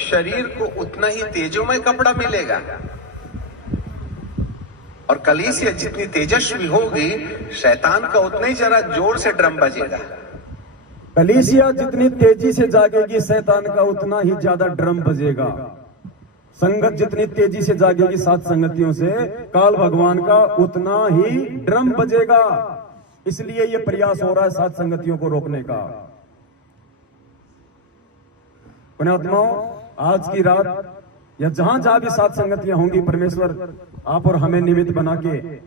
शरीर को उतना ही तेजोमय कपड़ा मिलेगा और कलीसिया जितनी तेजस्वी होगी, शैतान का उतना ही जरा जोर से ड्रम बजेगा। कलीसिया जितनी तेजी से जागेगी, शैतान का उतना ही ज्यादा ड्रम बजेगा। संगत जितनी तेजी से जागेगी साथ संगतियों से, काल भगवान का उतना ही ड्रम बजेगा। इसलिए ये प्रयास हो रहा है साथ संगतियों को रोकने का। पुण्यात्माओं, आज की रात या जहां जहां भी साथ संगतियां होंगी, परमेश्वर आप और हमें निमित्त बना के,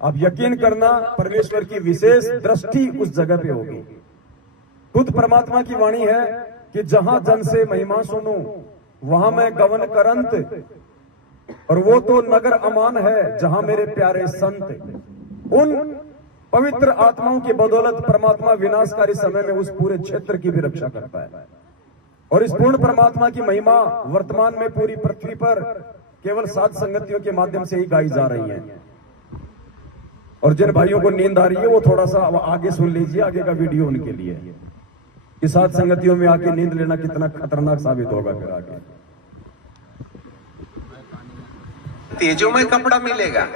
आप यकीन करना परमेश्वर की विशेष दृष्टि उस जगह पे होगी। खुद परमात्मा की वाणी है कि जहां जन से महिमा सुनूं वहां मैं गवन करंत, और वो तो नगर अमान है जहां मेरे प्यारे संत। उन पवित्र आत्माओं की बदौलत परमात्मा विनाशकारी समय में उस पूरे क्षेत्र की भी रक्षा करता है। और इस पूर्ण परमात्मा की महिमा वर्तमान में पूरी पृथ्वी पर केवल सात संगतियों के माध्यम से ही गाई जा रही है। और जिन भाइयों को नींद आ रही है वो थोड़ा सा आगे सुन लीजिए, आगे का वीडियो उनके लिए, कि सात संगतियों में आके नींद लेना कितना खतरनाक साबित होगा फिर आगे। तेजों में कपड़ा मिलेगा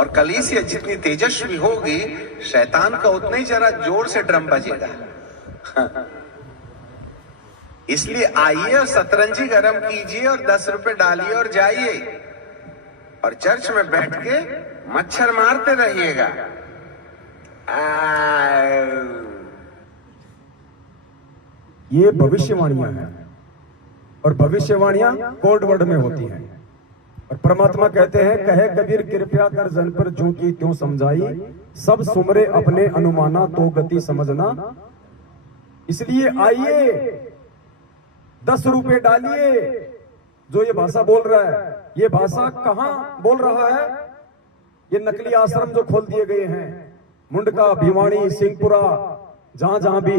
और कलीसिया जितनी तेजस्वी होगी, शैतान का उतना ही जरा जोर से ड्रम बजेगा। इसलिए आइए और सतरंजी गरम कीजिए और 10 रुपए डालिए और जाइए और चर्च में बैठ के मच्छर मारते रहिएगा। ये भविष्यवाणियां हैं और भविष्यवाणियां कोड वर्ड में होती हैं। और परमात्मा कहते हैं, कहे कबीर कृपया कर जन पर जो की त्यों समझाई, सब सुमरे अपने अनुमाना तो गति समझना। इसलिए आइए 10 रुपए डालिए जो ये भाषा बोल रहा है, ये भाषा कहां बोल रहा है? ये नकली आश्रम जो खोल दिए गए हैं, मुंडका, भिवानी, सिंहपुरा, जहां जहां भी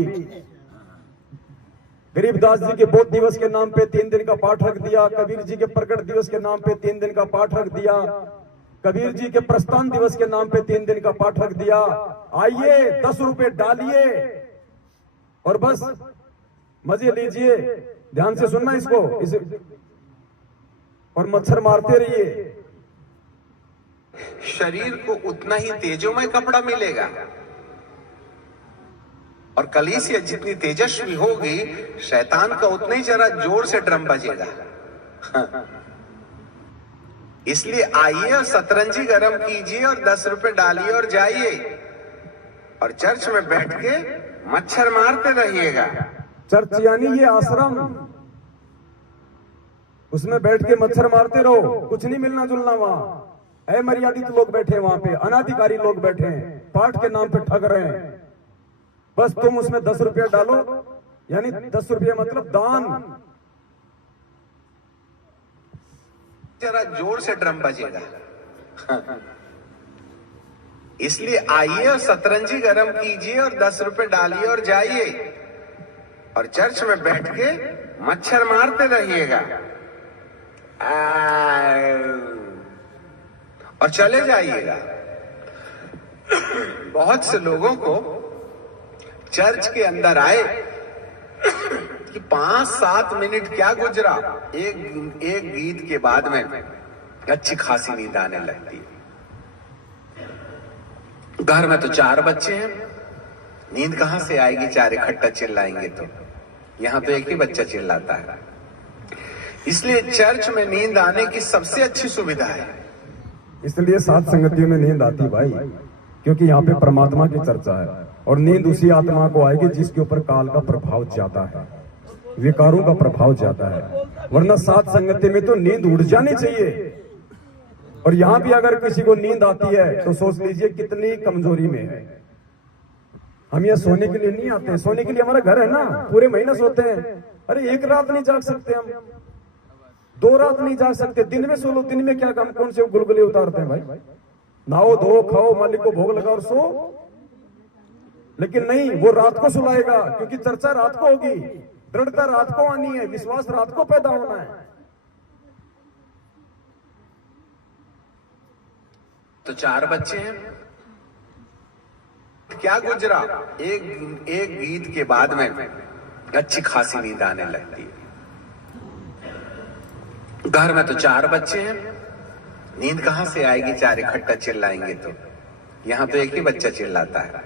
गरीबदास जी के बोध दिवस के नाम पे 3 दिन का पाठ रख दिया, कबीर जी के प्रकट दिवस के नाम पे 3 दिन का पाठ रख दिया, कबीर जी के प्रस्थान दिवस के नाम पे 3 दिन का पाठ रख दिया। आइए 10 रुपए डालिए और बस मजे लीजिए। ध्यान से सुनना इसको, और मच्छर मारते रहिए। शरीर को उतना ही तेजोमय कपड़ा मिलेगा और कलीसिया जितनी तेजस्वी होगी, शैतान का उतना ही जरा जोर से ड्रम बजेगा। इसलिए आइए और सतरंजी गरम कीजिए और 10 रुपए डालिए और जाइए और चर्च में बैठ के मच्छर मारते रहिएगा। चर्च यानी ये आश्रम, उसमें बैठ के मच्छर मारते रहो, कुछ नहीं मिलना जुलना वहां। अमर्यादित लोग बैठे वहां पे, अनाधिकारी लोग बैठे हैं, पाठ के नाम पे ठग रहे हैं। बस तुम उसमें 10 रुपया डालो, यानी 10 रुपया मतलब दान। जरा जोर से ड्रम बजेगा। इसलिए आइए और सतरंजी गरम कीजिए और 10 रुपए डालिए और जाइए और चर्च में बैठ के मच्छर मारते रहिएगा और चले जाइएगा। बहुत से लोगों को चर्च के अंदर आए कि 5-7 मिनट क्या गुजरा, एक गीत के बाद में अच्छी खासी नींद आने लगती है। घर में तो 4 बच्चे हैं, नींद कहां से आएगी? 4 इकट्ठा चिल्लाएंगे तो। यहां तो एक ही बच्चा चिल्लाता है। इसलिए चर्च में नींद आने की सबसे अच्छी सुविधा है। इसलिए सात संगतियों में नींद आती भाई, क्योंकि यहाँ पे परमात्मा की चर्चा है और नींद उसी आत्मा को आएगी जिसके ऊपर काल का प्रभाव ज्यादा है, विकारों का प्रभाव ज्यादा है। वरना सात संगति में तो नींद उड़ जानी चाहिए। और यहाँ भी अगर किसी को नींद आती है तो सोच लीजिए कितनी कमजोरी में है। हम यहाँ सोने के लिए नहीं आते हैं, सोने के लिए हमारा घर है ना, पूरे महीने सोते हैं। अरे एक रात नहीं जाग सकते हम, 2 रात नहीं जाग सकते, दिन में सो लो। दिन में क्या काम, कौन से गुलगुले उतारते हैं भाई? नहाओ धो खाओ, मालिक को भोग लगाओ और सो। लेकिन नहीं, वो रात को सुलाएगा, क्योंकि चर्चा रात को होगी, दृढ़ता रात को आनी है, विश्वास रात को पैदा होना है। तो 4 बच्चे हैं, क्या गुजरा, एक गीत के बाद में अच्छी खासी नींद आने लगती है। घर में तो 4 बच्चे हैं, नींद कहां से आएगी? 4 इकट्ठा चिल्लाएंगे तो। यहां तो एक ही बच्चा चिल्लाता है।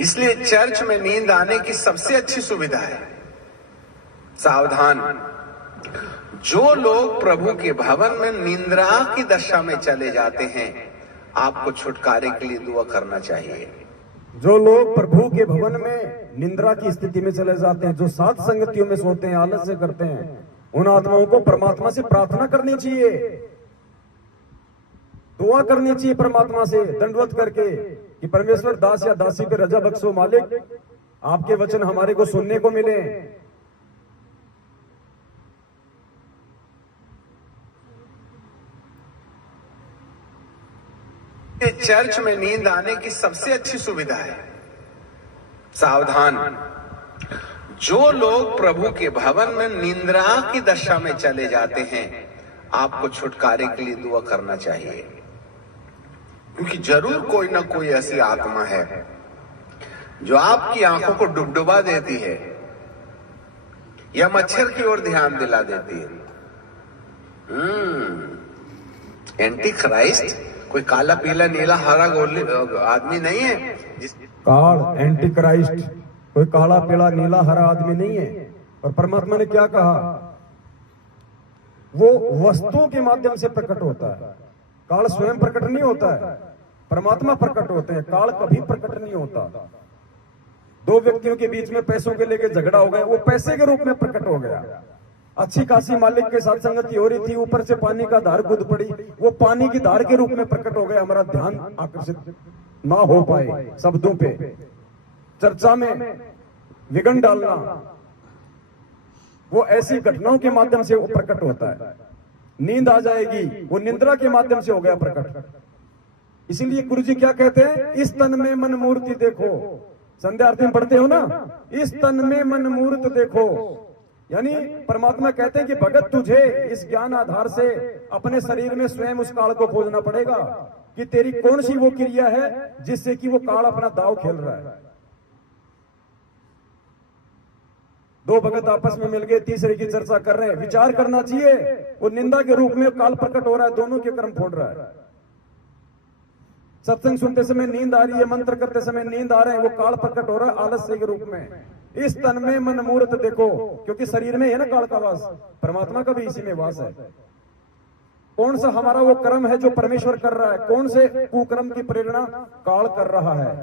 इसलिए चर्च में नींद आने की सबसे अच्छी सुविधा है। सावधान, जो लोग प्रभु के भवन में निंद्रा की दशा में चले जाते हैं, आपको छुटकारे के लिए दुआ करना चाहिए। जो लोग प्रभु के भवन में निंद्रा की स्थिति में चले जाते हैं, जो सात संगतियों में सोते हैं, आलस से करते हैं, उन आत्माओं को परमात्मा से प्रार्थना करनी चाहिए, दुआ करनी चाहिए परमात्मा से दंडवत करके कि परमेश्वर दास या दासी पे रजा बख्शो मालिक, आपके वचन हमारे को सुनने को मिले। चर्च में नींद आने की सबसे अच्छी सुविधा है। सावधान, जो लोग प्रभु के भवन में निंद्रा की दशा में चले जाते हैं, आपको छुटकारे के लिए दुआ करना चाहिए। क्योंकि जरूर कोई ना कोई ऐसी आत्मा है जो आपकी आंखों को डुबडुबा देती है या मच्छर की ओर ध्यान दिला देती है। एंटी क्राइस्ट कोई काला पीला नीला हरा गोली आदमी नहीं है। काल एंटी क्राइस्ट कोई काला पीला नीला हरा आदमी नहीं है। और परमात्मा ने क्या कहा? वो वस्तुओं के माध्यम से प्रकट होता है। काल स्वयं प्रकट नहीं होता है, परमात्मा प्रकट होते हैं। काल कभी प्रकट नहीं होता। 2 व्यक्तियों के बीच में पैसों के लेके झगड़ा हो गया, वो पैसे के रूप में प्रकट हो गया। अच्छी खासी मालिक के साथ संगति हो रही थी, ऊपर से पानी का धार कूद पड़ी, वो पानी की धार के रूप में प्रकट हो गया। हमारा ध्यान आकर्षित ना हो पाए शब्दों पे, चर्चा में विघन डालना, वो ऐसी घटनाओं के माध्यम से वो प्रकट होता है। नींद आ जाएगी, वो निद्रा के माध्यम से हो गया प्रकट। इसीलिए गुरु जी क्या कहते हैं, इस तन में मन मूर्ति देखो। संध्या आरती में पढ़ते हो ना, इस तन में मन मूर्त देखो। यानी परमात्मा कहते हैं कि भगत तुझे इस ज्ञान आधार से अपने शरीर में स्वयं उस काल को खोजना पड़ेगा कि तेरी कौन सी वो क्रिया है जिससे कि वो काल अपना दाव खेल रहा है। दो भगत आपस में मिल गए, तीसरे की चर्चा कर रहे हैं, विचार करना चाहिए। वो निंदा के रूप में काल प्रकट हो रहा है, दोनों के कर्म फोड़ रहा है। सत्संग सुनते समय नींद आ रही है, मंत्र करते समय नींद आ रहे हैं, वो काल प्रकट हो रहा है आलस्य के रूप में। इस तन में मन मूर्त देखो, क्योंकि शरीर में है ना काल का वास, परमात्मा का भी इसी में वास है। कौन सा हमारा वो कर्म है जो परमेश्वर कर रहा है, कौन से कुकर्म की प्रेरणा काल कर रहा है,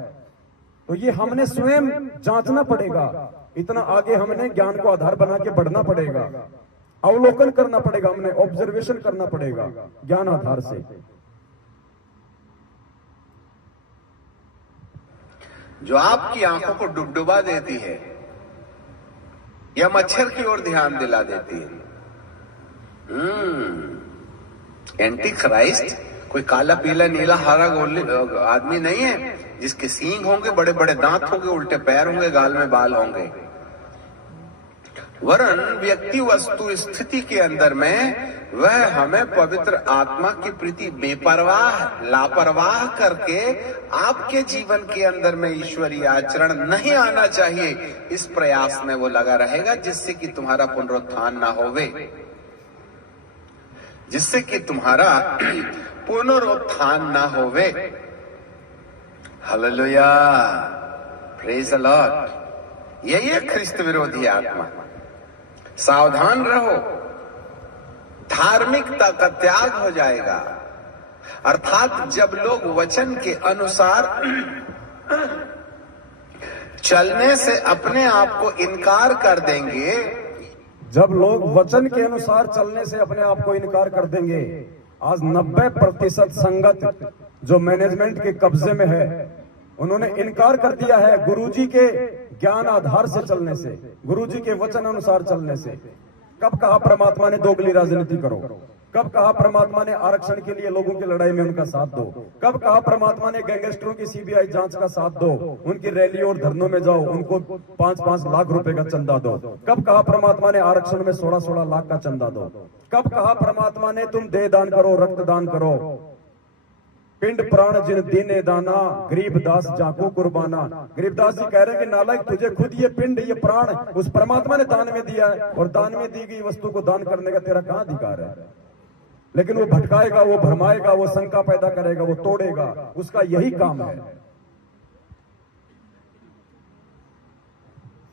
तो ये हमने स्वयं जांचना पड़ेगा। इतना आगे हमने ज्ञान को आधार बना के बढ़ना पड़ेगा, अवलोकन करना पड़ेगा, हमने ऑब्जर्वेशन करना पड़ेगा ज्ञान आधार से। जो आपकी आंखों को डुबडुबा देती है या मच्छर की ओर ध्यान दिला देती है। एंटी क्राइस्ट कोई काला पीला नीला हरा आदमी नहीं है जिसके सींग होंगे, बड़े बड़े दांत होंगे, उल्टे पैर होंगे, गाल में बाल होंगे। वरन व्यक्ति वस्तु स्थिति के अंदर में वह हमें पवित्र आत्मा की प्रति बेपरवाह लापरवाह करके आपके जीवन के अंदर में ईश्वरीय आचरण नहीं आना चाहिए, इस प्रयास में वो लगा रहेगा, जिससे कि तुम्हारा पुनरुत्थान ना होवे, जिससे कि तुम्हारा पुनरुत्थान ना होवे। Hallelujah, praise the Lord. यही है ख्रिस्त विरोधी आत्मा। सावधान रहो, धार्मिकता का त्याग हो जाएगा। अर्थात जब लोग वचन के अनुसार चलने से अपने आप को इनकार कर देंगे, जब लोग वचन के अनुसार चलने से अपने आप को इनकार कर देंगे। आज 90% संगत जो मैनेजमेंट के कब्जे में है, उन्होंने इनकार कर दिया है गुरुजी के ज्ञान आधार से चलने से, गुरुजी के वचन अनुसार चलने से। कब कहा परमात्मा ने दोगली राजनीति करो, कब कहा परमात्मा ने आरक्षण के लिए लोगों की लड़ाई में उनका साथ दो, कब कहा परमात्मा ने गैंगस्टरों की सीबीआई जांच का साथ दो, उनकी रैली और धरनों में जाओ, उनको 5-5 लाख रुपए का चंदा दो। कब कहा परमात्मा ने आरक्षण में 16-16 लाख का चंदा दो। कब कहा परमात्मा ने तुम देह दान करो, रक्त दान करो, पिंड प्राण जिन दीने दाना, गरीबदास जाको कुर्बाना। गरीबदास जी कह रहे हैं कि नालायक, तुझे खुद ये पिंड ये प्राण उस परमात्मा ने दान में दिया है, और दान में दी गई वस्तु को दान करने का तेरा कहां अधिकार है। लेकिन वो भटकाएगा, वो भरमाएगा, वो शंका पैदा करेगा, वो तोड़ेगा, उसका यही काम है।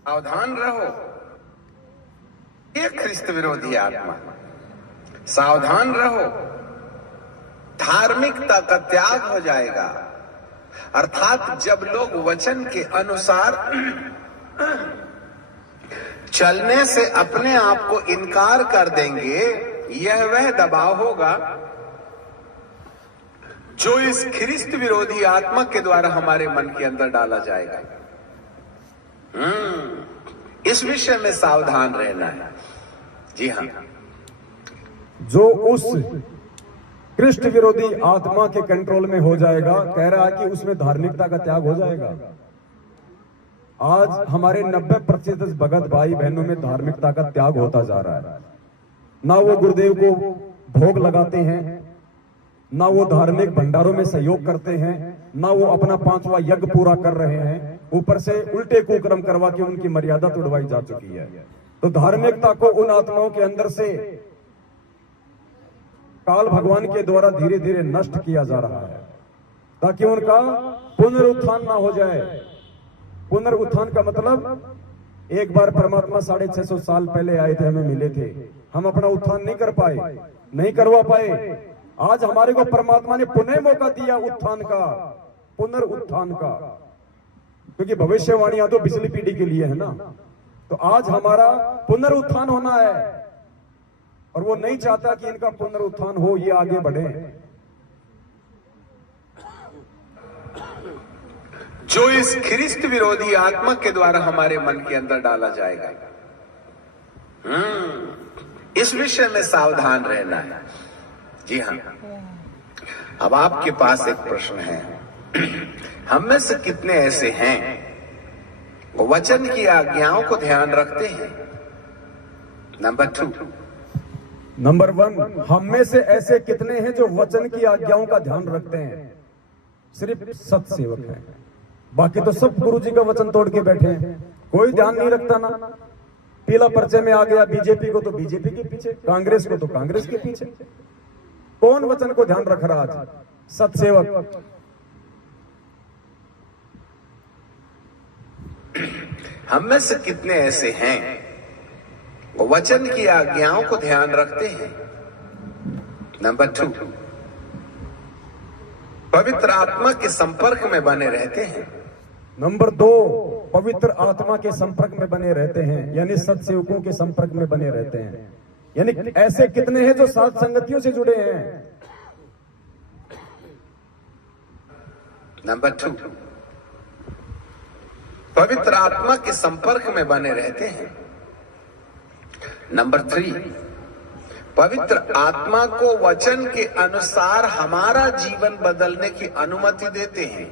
सावधान रहो, ये ख्रिस्त विरोधी आत्मा। सावधान रहो, धार्मिकता का त्याग हो जाएगा। अर्थात जब लोग वचन के अनुसार चलने से अपने आप को इनकार कर देंगे, यह वह दबाव होगा जो इस ख्रिस्त विरोधी आत्मा के द्वारा हमारे मन के अंदर डाला जाएगा। इस विषय में सावधान रहना है। जी हाँ, जो उस कृष्ण विरोधी आत्मा के कंट्रोल में हो जाएगा, कह रहा है कि उसमें धार्मिकता का त्याग हो जाएगा। आज हमारे 90% भगत भाई बहनों में धार्मिकता का त्याग होता जा रहा है। ना वो गुरुदेव को भोग लगाते हैं, ना वो धार्मिक भंडारों में सहयोग करते हैं, ना वो अपना 5वां यज्ञ पूरा कर रहे हैं, ऊपर से उल्टे कुकर्म करवा के उनकी मर्यादा तोड़वाई जा चुकी है। तो धार्मिकता को उन आत्माओं के अंदर से काल भगवान के द्वारा धीरे धीरे नष्ट किया जा रहा है, ताकि उनका पुनरुत्थान ना हो जाए। पुनरुत्थान का मतलब, एक बार परमात्मा 650 साल पहले आए थे, हमें मिले थे, हम अपना उत्थान नहीं कर पाए, नहीं करवा पाए। आज हमारे को परमात्मा ने पुनः मौका दिया उत्थान का, पुनरुत्थान का, क्योंकि भविष्यवाणियां तो पिछली पीढ़ी के लिए है ना। तो आज हमारा पुनरुत्थान होना है, और वो नहीं चाहता कि इनका पुनरुत्थान हो, ये आगे बढ़े। जो इस ख्रिस्त विरोधी आत्मा के द्वारा हमारे मन के अंदर डाला जाएगा। इस विषय में सावधान रहना है। जी हाँ, अब आपके पास एक प्रश्न है, हम में से कितने ऐसे हैं वो वचन की आज्ञाओं को ध्यान रखते हैं? नंबर 2, नंबर 1, हम में से ऐसे कितने हैं जो वचन की आज्ञाओं का ध्यान रखते हैं? सिर्फ सत्सेवक हैं, बाकी तो सब गुरु जी का वचन तोड़ के बैठे हैं, कोई ध्यान नहीं रखता ना। पीला पर्चे में आ गया, बीजेपी को तो बीजेपी के पीछे, कांग्रेस को तो कांग्रेस के पीछे। कौन वचन को ध्यान रख रहा आज? सत्सेवक। हम में से कितने ऐसे हैं वो वचन की आज्ञाओं को ध्यान रखते हैं? नंबर 2, पवित्र आत्मा के संपर्क में बने रहते हैं। नंबर 2, पवित्र आत्मा के संपर्क में बने रहते हैं, यानी सत्सेवकों के संपर्क में बने रहते हैं। यानी ऐसे कितने हैं जो साथ संगतियों से जुड़े हैं? नंबर 2, पवित्र आत्मा के संपर्क में बने रहते हैं। नंबर 3, पवित्र आत्मा को वचन के अनुसार हमारा जीवन बदलने की अनुमति देते हैं।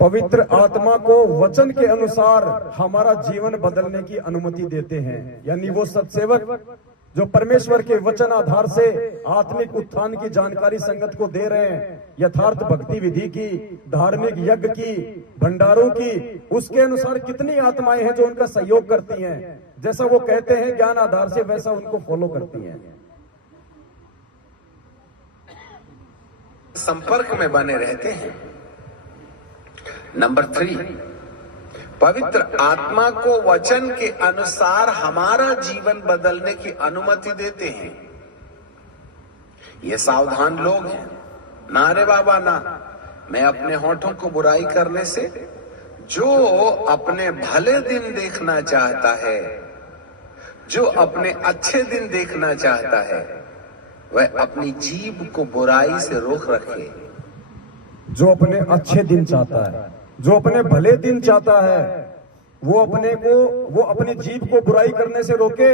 पवित्र आत्मा को वचन के अनुसार हमारा जीवन बदलने की अनुमति देते हैं, यानी वो सत्सेवक जो परमेश्वर के वचन आधार से आत्मिक उत्थान की जानकारी संगत को दे रहे हैं, यथार्थ भक्ति विधि की, धार्मिक यज्ञ की, भंडारों की, उसके अनुसार कितनी आत्माएं हैं जो उनका सहयोग करती हैं, जैसा वो कहते हैं ज्ञान आधार से, वैसा उनको फॉलो करती हैं। संपर्क में बने रहते हैं। नंबर 3, पवित्र आत्मा को वचन के अनुसार हमारा जीवन बदलने की अनुमति देते हैं। ये सावधान लोग हैं। ना रे बाबा ना, मैं अपने होठों को बुराई करने से, जो अपने भले दिन देखना चाहता है, जो अपने अच्छे दिन देखना चाहता है, वह अपनी जीभ को बुराई से रोक रखे। जो अपने अच्छे दिन चाहता है, जो अपने भले दिन चाहता है, वो अपनी जीभ को बुराई करने से रोके।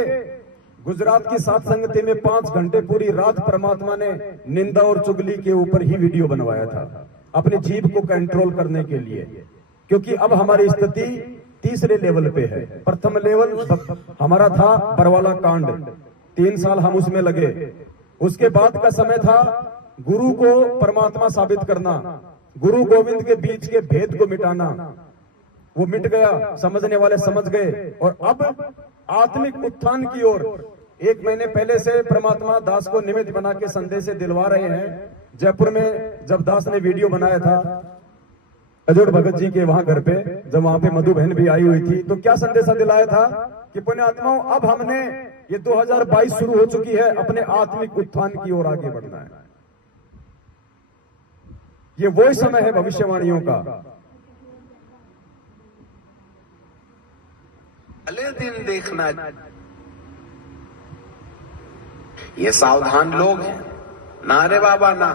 गुजरात की सात संगति में 5 घंटे पूरी रात परमात्मा ने निंदा और चुगली के ऊपर ही वीडियो बनवाया था, अपनी जीभ को कंट्रोल करने के लिए। क्योंकि अब हमारी स्थिति तीसरे लेवल पे है। प्रथम लेवल हमारा था बरवाला कांड, 3 साल हम उसमें लगे। उसके बाद का समय था गुरु को परमात्मा साबित करना, गुरु गोविंद के बीच के भेद को मिटाना। वो मिट गया, समझने वाले समझ गए। और अब आत्मिक उत्थान की ओर 1 महीने पहले से परमात्मा दास को निमित्त बना के संदेश दिलवा रहे हैं। जयपुर में जब दास ने वीडियो बनाया था अजोड़ भगत जी के वहां घर पे, जब वहां पे मधु बहन भी आई हुई थी, तो क्या संदेशा दिलाया था कि पुण्य आत्माओं, अब हमने ये 2022 शुरू हो चुकी है, अपने आत्मिक उत्थान की ओर आगे बढ़ना है। ये वही समय है भविष्यवाणियों का। भले दिन देखना, ये सावधान लोग हैं। ना रे बाबा ना,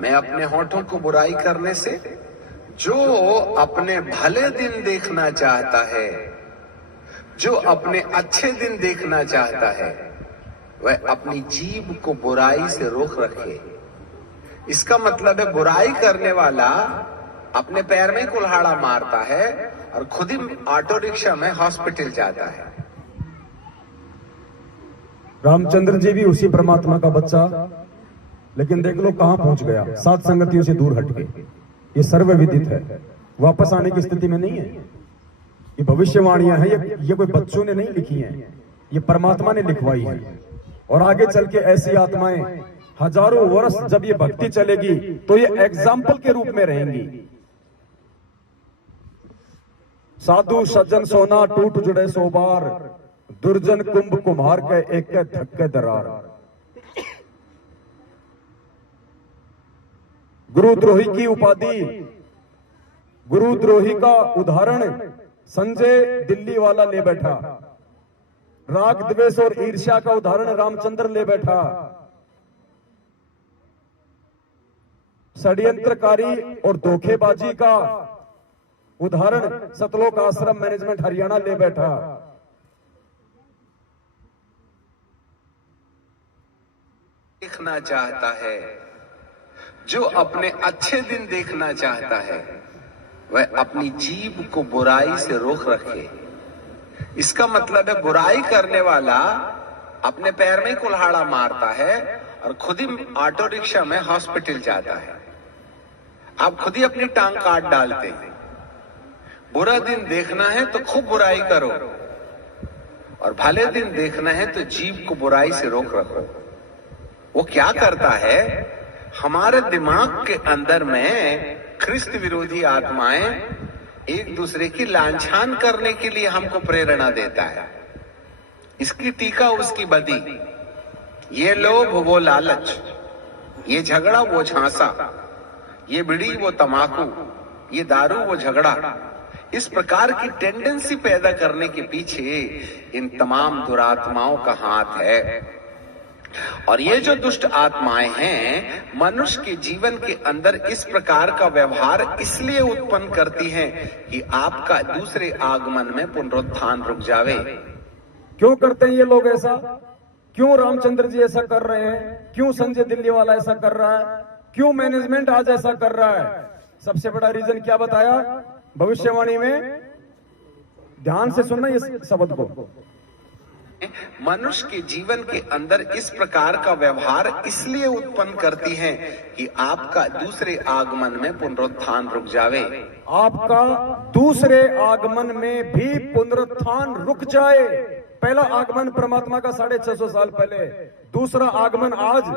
मैं अपने होठों को बुराई करने से, जो अपने भले दिन देखना चाहता है, जो अपने अच्छे दिन देखना चाहता है, वह अपनी जीभ को बुराई से रोक रखे। इसका मतलब है बुराई करने वाला अपने पैर में कुल्हाड़ा मारता है और खुद ही ऑटो रिक्शा में हॉस्पिटल जाता है। रामचंद्र जी भी उसी परमात्मा का बच्चा, लेकिन देख लो कहां पहुंच गया, सात संगतियों से दूर हट के। ये सर्वविदित है, वापस आने की स्थिति में नहीं है। ये भविष्यवाणियां हैं, ये कोई बच्चों ने नहीं लिखी हैं, ये परमात्मा ने लिखवाई है। और आगे चल के ऐसी आत्माएं हजारों वर्ष जब ये भक्ति चलेगी तो ये एग्जाम्पल के रूप में रहेंगी। साधु सज्जन सोना टूट जुड़े सो बार, दुर्जन कुंभ कुम्हार के एक धक्के दरार। गुरुद्रोही की उपाधि, गुरुद्रोही का उदाहरण संजय दिल्ली वाला ले बैठा। राग द्वेष और ईर्ष्या का उदाहरण रामचंद्र ले बैठा। षड्यंत्रकारी और धोखेबाजी का उदाहरण सतलोक आश्रम मैनेजमेंट हरियाणा ले बैठा। देखना चाहता है, जो अपने अच्छे दिन देखना चाहता है, वह अपनी जीभ को बुराई से रोक रखे। इसका मतलब है बुराई करने वाला अपने पैर में कुल्हाड़ा मारता है और खुद ही ऑटो रिक्शा में हॉस्पिटल जाता है। आप खुद ही अपनी टांग काट डालते हैं। बुरा दिन देखना है तो खूब बुराई करो, और भले दिन देखना है तो जीभ को बुराई से रोक रखो। वो क्या करता है, हमारे दिमाग के अंदर में ख्रिस्त विरोधी आत्माएं एक दूसरे की लांछन करने के लिए हमको प्रेरणा देता है। इसकी टीका उसकी बदी, ये लोभ वो लालच, ये झगड़ा वो झांसा, ये बीड़ी वो तमाकू, ये दारू वो झगड़ा। इस प्रकार की टेंडेंसी पैदा करने के पीछे इन तमाम दुरात्माओं का हाथ है। और ये जो दुष्ट आत्माएं हैं, मनुष्य के जीवन के अंदर इस प्रकार का व्यवहार इसलिए उत्पन्न करती हैं कि आपका दूसरे आगमन में पुनरुत्थान रुक जावे। क्यों करते हैं ये लोग ऐसा? क्यों रामचंद्र जी ऐसा कर रहे हैं? क्यों संजय दिल्ली वाला ऐसा कर रहा है? क्यों मैनेजमेंट आज ऐसा कर रहा है? सबसे बड़ा रीजन क्या बताया भविष्यवाणी में? ध्यान से सुनना इस शब्द को। मनुष्य के जीवन के अंदर इस प्रकार का व्यवहार इसलिए उत्पन्न करती हैं कि आपका दूसरे आगमन में पुनरुत्थान रुक जावे। आपका दूसरे आगमन में भी पुनरुत्थान रुक जाए। पहला आगमन परमात्मा का 650 साल पहले, दूसरा आगमन आज।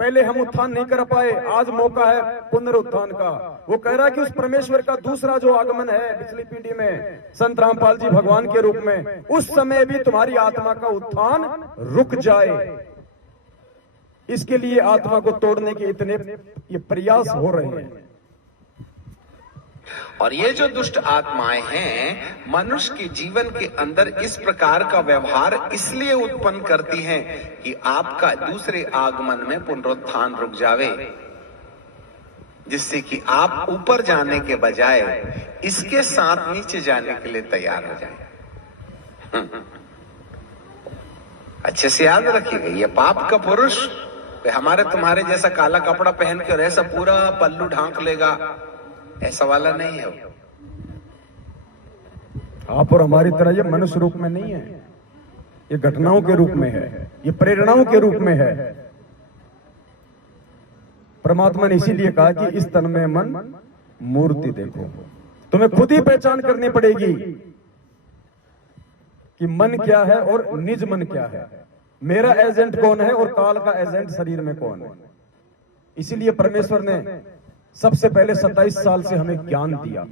पहले हम उत्थान नहीं कर पाए, आज मौका है पुनरुत्थान का। वो कह रहा है कि उस परमेश्वर का दूसरा जो आगमन है पिछली पीढ़ी में संत रामपाल जी भगवान के रूप में, उस समय भी तुम्हारी आत्मा का उत्थान रुक जाए। इसके लिए आत्मा को तोड़ने के इतने ये प्रयास हो रहे हैं। और ये जो दुष्ट आत्माएं हैं, मनुष्य के जीवन के अंदर इस प्रकार का व्यवहार इसलिए उत्पन्न करती हैं कि आपका दूसरे आगमन में पुनरुत्थान रुक जावे, जिससे कि आप ऊपर जाने के बजाय इसके साथ नीचे जाने के लिए तैयार हो जाएं। अच्छे से याद रखिएगा, ये पाप का पुरुष हमारे तुम्हारे जैसा काला कपड़ा पहन कर ऐसा पूरा पल्लू ढांक लेगा, ऐसा वाला नहीं है। आप और हमारी तरह ये मनुष्य रूप में नहीं है, ये घटनाओं के रूप में है, ये प्रेरणाओं के रूप में है। परमात्मा ने इसीलिए कहा कि इस तन में मन मूर्ति देखो। तुम्हें खुद ही पहचान करनी पड़ेगी कि मन क्या है और निज मन क्या है, मेरा एजेंट कौन है और काल का एजेंट शरीर में कौन है। इसीलिए परमेश्वर ने सबसे पहले 27 साल से हमें ज्ञान दिया,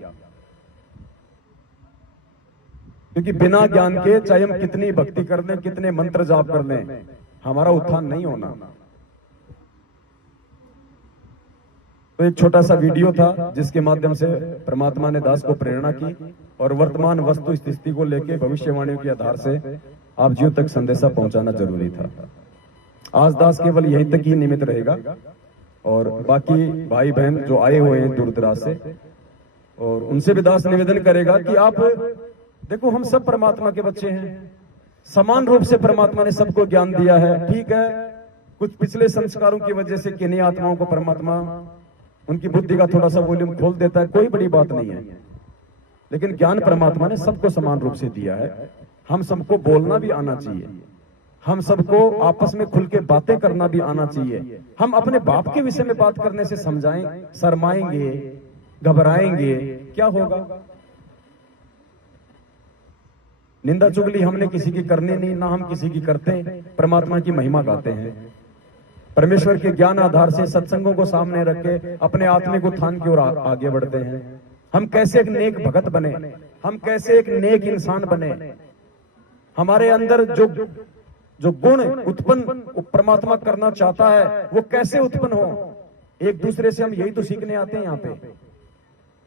क्योंकि बिना ज्ञान के चाहे हम कितनी भक्ति कर लें, कितने मंत्र जाप कर लें, हमारा उत्थान नहीं होना। तो एक छोटा सा वीडियो था जिसके माध्यम से परमात्मा ने दास को प्रेरणा की और वर्तमान वस्तु स्थिति को लेकर भविष्यवाणियों के आधार से आप जीव तक संदेशा पहुंचाना जरूरी था। आज दास केवल यहीं तक ही निमित्त रहेगा और बाकी भाई बहन जो आए हुए हैं दूर दराज से, और उनसे भी दास निवेदन करेगा कि आप देखो, हम सब परमात्मा के बच्चे हैं, समान रूप से परमात्मा ने सबको ज्ञान दिया है। ठीक है, कुछ पिछले संस्कारों की वजह से किन्हीं आत्माओं को परमात्मा उनकी बुद्धि का थोड़ा सा वॉल्यूम खोल देता है, कोई बड़ी बात नहीं है, लेकिन ज्ञान परमात्मा ने सबको समान रूप से दिया है। हम सबको बोलना भी आना चाहिए, हम सबको आपस में खुल के बातें करना भी आना चाहिए। हम अपने बाप के विषय में बात करने से समझाएं, शर्माएंगे, घबराएंगे, क्या होगा? निंदा चुगली हमने किसी की करनी नहीं, ना हम किसी की करते, परमात्मा की महिमा गाते हैं। परमेश्वर के ज्ञान आधार से सत्संगों को सामने रख के अपने आत्मिक उत्थान की ओर आगे बढ़ते हैं। हम कैसे एक नेक भगत बने, हम कैसे एक नेक इंसान बने, हमारे अंदर जो गुण उत्पन्न परमात्मा करना चाहता है वो कैसे उत्पन्न हो। एक दूसरे से हम यही तो सीखने आते हैं यहाँ पे।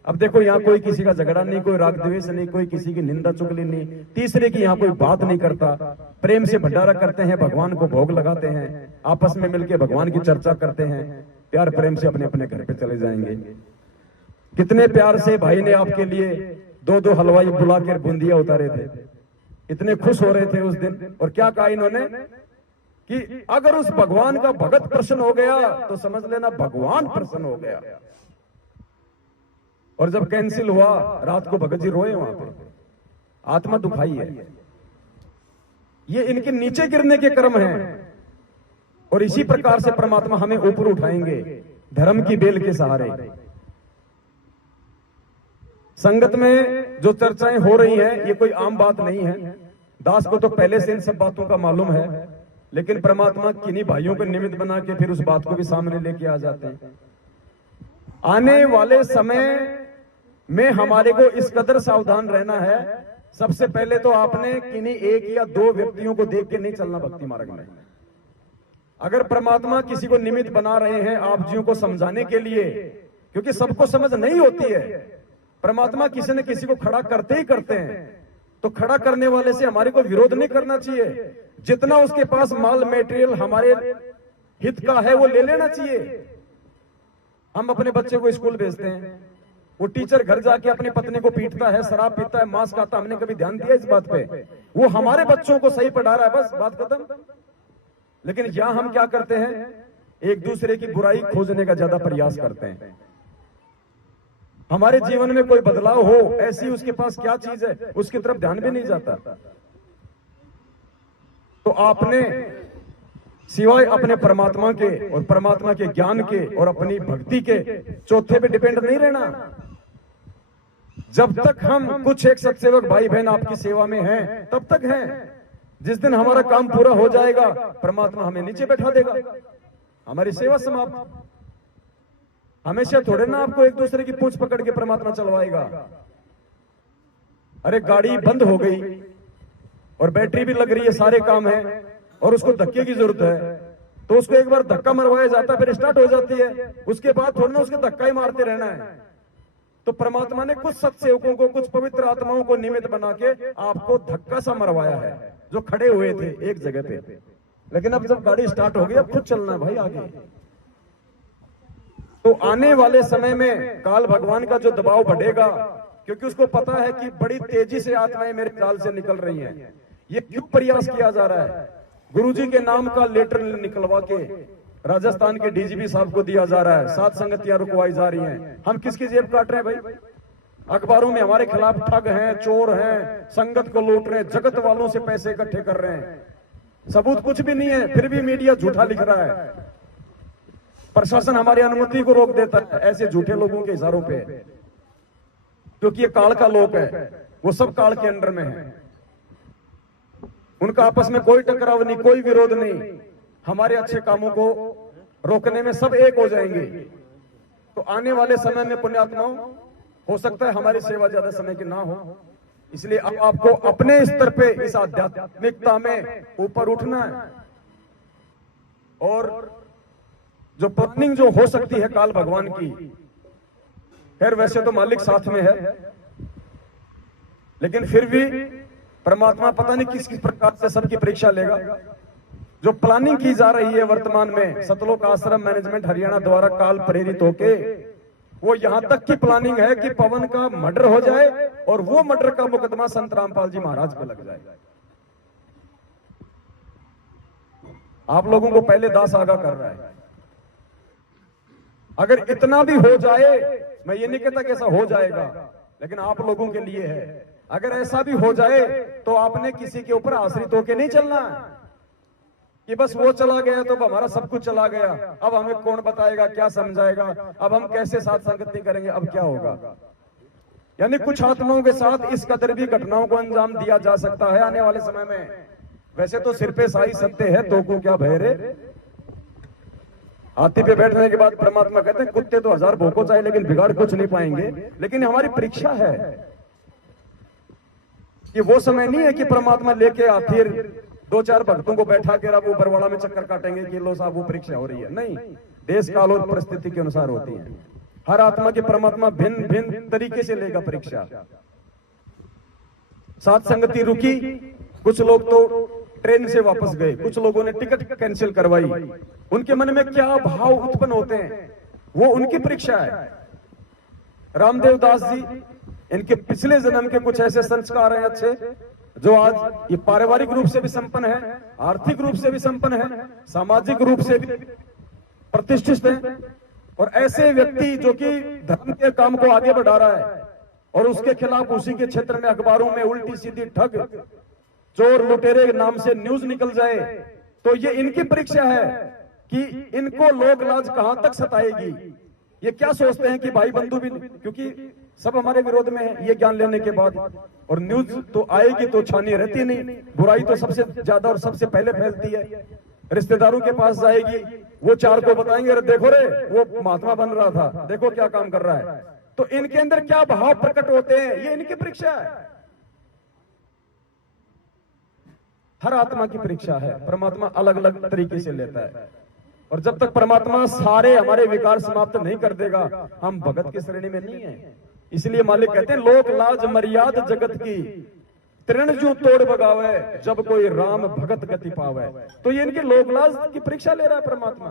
अब देखो, यहाँ कोई किसी का झगड़ा नहीं, कोई राग द्वेष नहीं, कोई किसी की निंदा चुगली नहीं, तीसरे की यहाँ कोई बात नहीं करता। प्रेम से भंडारा करते हैं, भगवान को भोग लगाते हैं, आपस में मिलकर भगवान की चर्चा करते हैं, प्यार प्रेम से अपने अपने घर पे चले जाएंगे। कितने प्यार से भाई ने आपके लिए 2-2 हलवाई बुला कर बूंदिया उतारे थे, इतने खुश हो रहे थे उस दिन। और क्या कहा इन्होंने? कि अगर उस भगवान का भगत प्रसन्न हो गया तो समझ लेना भगवान प्रसन्न हो गया। और जब कैंसिल हुआ, रात को भगत जी रोए वहां पे, आत्मा दुखाई है। ये इनके नीचे गिरने के कर्म हैं। और इसी प्रकार से परमात्मा हमें ऊपर उठाएंगे धर्म की बेल के सहारे। संगत में जो चर्चाएं हो रही हैं, ये कोई आम बात नहीं है। दास को तो पहले से इन सब बातों का मालूम है, लेकिन परमात्मा किन्हीं भाइयों को निमित्त बना के फिर उस बात को भी सामने लेके आ जाते हैं। आने वाले समय में हमारे को इस कदर सावधान रहना है। सबसे पहले तो आपने किन्हीं एक या दो व्यक्तियों को देख के नहीं चलना भक्ति मार्ग में। अगर परमात्मा किसी को निमित्त बना रहे हैं आप जियों को समझाने के लिए, क्योंकि सबको समझ नहीं होती है, परमात्मा किसी न किसी को खड़ा करते ही करते हैं, तो खड़ा करने वाले से हमारे को विरोध नहीं करना चाहिए। जितना उसके पास माल मटेरियल हमारे हित का है वो ले लेना चाहिए। हम अपने बच्चे को स्कूल भेजते हैं, वो टीचर घर जाके अपनी पत्नी को पीटता है, शराब पीता है, मांस खाता, हमने कभी ध्यान दिया इस बात पे? वो हमारे बच्चों को सही पढ़ा रहा है, बस बात खत्म। लेकिन यहां हम क्या करते हैं, एक दूसरे की बुराई खोजने का ज्यादा प्रयास करते हैं। हमारे जीवन में कोई बदलाव हो, ऐसी उसके पास क्या चीज है, उसकी तरफ ध्यान भी नहीं जाता। तो आपने सिवाय अपने परमात्मा के और परमात्मा के ज्ञान के और अपनी भक्ति के चौथे पे डिपेंड नहीं रहना। जब तक हम कुछ एक सत्सेवक भाई बहन आपकी सेवा में हैं, तब तक हैं। जिस दिन हमारा काम पूरा हो जाएगा, परमात्मा हमें नीचे बैठा देगा, हमारी सेवा समाप्त। हमेशा थोड़े ना आपको एक दूसरे की पूंछ पकड़ के परमात्मा चलवाएगा। अरे गाड़ी बंद हो गई और बैटरी भी लग रही है, सारे काम है और उसको धक्के की जरूरत है, तो उसको एक बार धक्का मरवाया जाता है, फिर स्टार्ट हो जाती है। उसके बाद थोड़ा ना उसके धक्का ही मारते रहना है। तो परमात्मा ने कुछ सत्सेवकों को, कुछ पवित्र आत्माओं को निमित्त बना के आपको धक्का सा मरवाया है, जो खड़े हुए थे एक जगह पे। लेकिन अब जब गाड़ी स्टार्ट हो गई, अब खुद चलना है भाई आगे। तो आने वाले समय में काल भगवान का जो दबाव बढ़ेगा, क्योंकि उसको पता है कि बड़ी तेजी से आत्माएं मेरे काल से निकल रही हैं। ये क्यों प्रयास किया जा रहा है? गुरुजी के नाम का लेटर निकलवा के राजस्थान के डीजीपी साहब को दिया जा रहा है, 7 संगतियां रुकवाई जा रही हैं। हम किसकी जेब काट रहे हैं भाई? अखबारों में हमारे खिलाफ ठग हैं, चोर हैं, संगत को लूट रहे हैं, जगत वालों से पैसे इकट्ठे कर रहे हैं। सबूत कुछ भी नहीं है, फिर भी मीडिया झूठा लिख रहा है। प्रशासन हमारी अनुमति को रोक देता है ऐसे झूठे लोगों के इशारों पे, क्योंकि ये काल का लोक है, वो सब काल के अंडर में है। उनका आपस में कोई टकराव नहीं, कोई विरोध नहीं। हमारे अच्छे कामों को रोकने में सब एक हो जाएंगे। तो आने वाले समय में पुण्यात्माओं, हो सकता है हमारी सेवा ज्यादा समय की ना हो, इसलिए अब आपको अपने स्तर पे इस आध्यात्मिकता में ऊपर उठना है। और जो प्लानिंग जो हो सकती है काल भगवान की, खैर वैसे तो मालिक साथ में है, लेकिन फिर भी परमात्मा पता नहीं किस किस प्रकार से सबकी परीक्षा लेगा। जो प्लानिंग की जा रही है वर्तमान में सतलोक आश्रम मैनेजमेंट हरियाणा द्वारा काल प्रेरित होके, वो यहां तक की प्लानिंग है कि पवन का मर्डर हो जाए और वो मर्डर का मुकदमा संत रामपाल जी महाराज पे लग जाए। आप लोगों को पहले दास आगाह कर रहा है। अगर इतना भी हो जाए, मैं ये नहीं कहता कि ऐसा हो जाएगा, लेकिन आप लोगों के लिए है। अगर ऐसा भी हो जाए तो आपने किसी के ऊपर आश्रित होकर नहीं चलना कि बस वो चला गया तो हमारा सब कुछ चला गया, अब हमें कौन बताएगा, क्या समझाएगा, अब हम कैसे साथ संगत नहीं करेंगे, अब क्या होगा। यानी कुछ आत्माओं के साथ इस कदर भी घटनाओं को अंजाम दिया जा सकता है आने वाले समय में। वैसे तो सिर पे साई सत्य है, तो को क्या भय रे। हाथी पे बैठने के बाद परमात्मा कहते हैं कुत्ते तो 1000 भोंको चाहे लेकिन बिगाड़ कुछ नहीं पाएंगे। लेकिन हमारी परीक्षा है कि वो समय नहीं है कि परमात्मा लेके हाथी 2-4 भक्तों को बैठा के वो बरवाड़ा में चक्कर काटेंगे कि लो साहब वो परीक्षा हो रही है। नहीं, देश काल और परिस्थिति के अनुसार होती है। हर आत्मा के परमात्मा भिन्न भिन्न तरीके से लेगा परीक्षा। साथ संगति रुकी, कुछ लोग तो ट्रेन से वापस गए, कुछ लोगों ने टिकट कैंसिल करवाई। उनके मन में क्या भाव उत्पन्न होते हैं, वो उनकी परीक्षा है। रामदेव दास जी, इनके पिछले जन्म के कुछ ऐसे संस्कार हैं अच्छे जो आज ये पारिवारिक रूप से भी संपन्न है, आर्थिक रूप से भी संपन्न है, सामाजिक रूप से भी प्रतिष्ठित है, और ऐसे व्यक्ति जो कि धर्म के काम को आगे बढ़ा रहा है और उसके खिलाफ उसी के क्षेत्र में अखबारों में उल्टी सीधी ठग, चोर लुटेरे नाम से न्यूज निकल जाए, तो ये इनकी परीक्षा है कि इनको लोक लाज कहां तक सताएगी। ये क्या सोचते हैं कि भाई बंधु भी, क्योंकि सब हमारे विरोध में है ये ज्ञान लेने के बाद, और न्यूज तो आएगी तो छानी रहती नहीं, बुराई तो सबसे ज्यादा और सबसे पहले फैलती है। रिश्तेदारों के पास जाएगी, वो चार को बताएंगे, अरे देखो रे वो महात्मा बन रहा था, देखो क्या काम कर रहा है। तो इनके अंदर क्या भाव प्रकट होते हैं, ये इनकी परीक्षा है। हर आत्मा की परीक्षा है, परमात्मा अलग अलग तरीके से लेता है, और जब तक परमात्मा सारे हमारे विकार समाप्त नहीं कर देगा, हम भगत की श्रेणी में नहीं है। इसलिए मालिक कहते हैं लोक लाज मर्याद जगत की, तृण जो तोड़ बगावे, जब कोई राम भगत गति पावे। तो ये इनके लोक लाज की परीक्षा ले रहा है परमात्मा।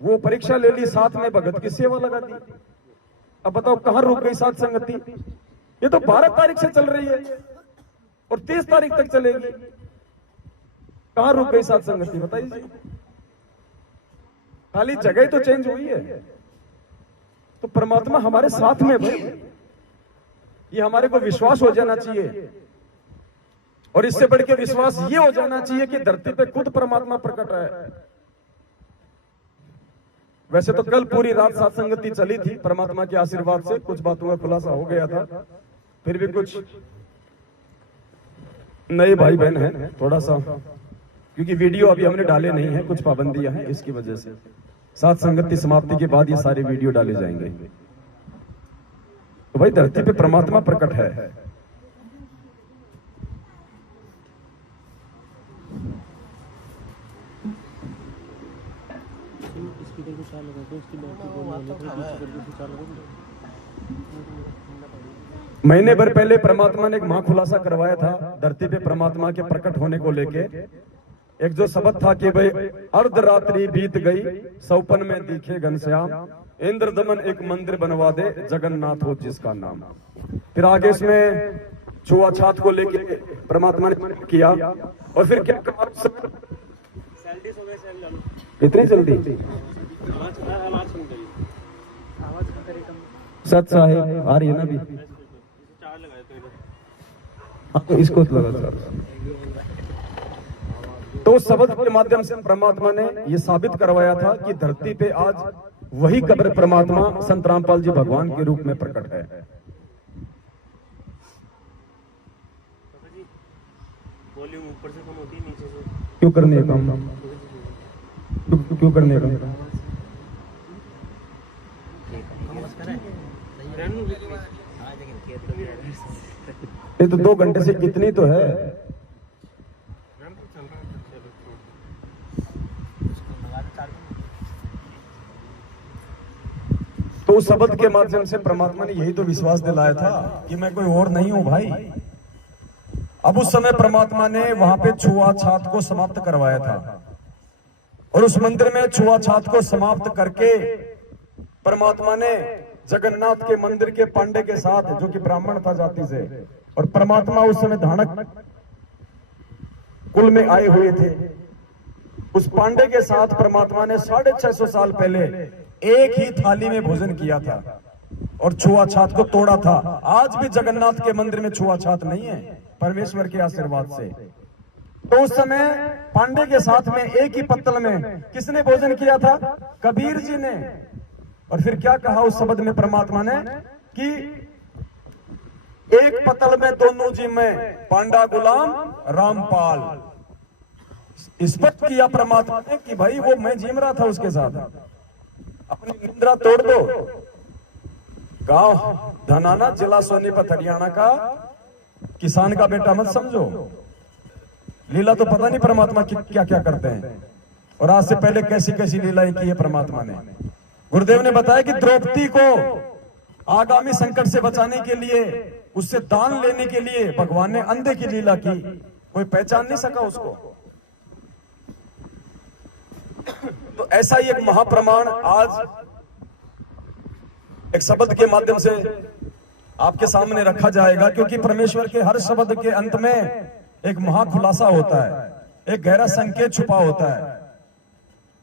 वो परीक्षा ले ली, साथ में भगत की सेवा लगा दी। अब बताओ कहां रुक गई साथ संगति। ये तो 12 तारीख से चल रही है और 30 तारीख तक चलेगी, कहां रुक गई साथ संगति बताइए। खाली जगह ही तो चेंज हुई है। तो परमात्मा हमारे साथ में भाई, ये हमारे को विश्वास हो जाना चाहिए, और इससे बढ़ के विश्वास ये हो जाना चाहिए कि धरती पे खुद परमात्मा प्रकट है। वैसे तो कल पूरी रात साथ संगति चली थी, परमात्मा के आशीर्वाद से कुछ बातों का खुलासा हो गया था, फिर भी कुछ नए भाई बहन हैं, थोड़ा सा क्योंकि वीडियो अभी हमने डाले नहीं है, कुछ पाबंदियां हैं, इसकी वजह से साथ संगति समाप्ति के बाद ये सारे वीडियो डाले जाएंगे। तो भाई धरती पे परमात्मा प्रकट है। महीने भर पहले परमात्मा ने एक महाखुलासा करवाया था धरती पे परमात्मा के प्रकट होने को लेके। एक जो शब्द था कि भाई अर्धरात्रि बीत गई, सौपन में दिखे घनश्याम, इंद्र दमन एक मंदिर बनवा दे, जगन्नाथ हो जिसका नाम। फिर आगे इसमें छुआछात को लेके परमात्मा ने किया, और फिर क्या कहा, इतनी जल्दी सच साहेब आ रही है ना अभी, तो इसको लगा। तो उस शब्द के माध्यम से परमात्मा ने यह साबित करवाया था कि धरती पे आज वही कब्र परमात्मा संत रामपाल जी भगवान के रूप में प्रकट है। वॉल्यूम ऊपर से कम होती है, नीचे से क्यों करने का काम, क्यों करने का ये तो 2 घंटे से कितनी तो है। तो उस शब्द के माध्यम से परमात्मा ने यही तो विश्वास दिलाया था कि मैं कोई और नहीं हूं भाई। अब उस समय परमात्मा ने वहां पे छुआछात को समाप्त करवाया था, और उस मंदिर में छुआछात को समाप्त करके परमात्मा ने जगन्नाथ के मंदिर के पांडे के साथ, जो कि ब्राह्मण था जाति से, और परमात्मा उस समय धानक कुल में आए हुए थे, उस पांडे के साथ परमात्मा ने 650 साल पहले एक ही थाली में भोजन किया था और छुआछात को तोड़ा था। आज भी जगन्नाथ के मंदिर में छुआछात नहीं है, परमेश्वर के आशीर्वाद से। तो उस समय पांडे के साथ में एक ही पत्तल में किसने भोजन किया था? कबीर जी ने। और फिर क्या कहा उस शब्द में परमात्मा ने कि एक पत्तल में दोनों जी में, पांडा गुलाम रामपाल। स्पष्ट किया परमात्मा ने कि भाई वो मैं जिम रहा था उसके साथ, अपनी निंद्रा तोड़ दो। गांव धनाना, जिला सोनीपत, हरियाणा का किसान का बेटा मत समझो। लीला तो पता नहीं परमात्मा की क्या क्या करते हैं, और आज से पहले कैसी कैसी लीलाएं की है परमात्मा ने। गुरुदेव ने बताया कि द्रौपदी को आगामी संकट से बचाने के लिए, उससे दान लेने के लिए भगवान ने अंधे की लीला की, कोई पहचान नहीं सका उसको। तो ऐसा ही एक महाप्रमाण आज एक शब्द के माध्यम से आपके सामने रखा जाएगा, क्योंकि परमेश्वर के हर शब्द के अंत में एक महाखुलासा होता है, एक गहरा संकेत छुपा होता है।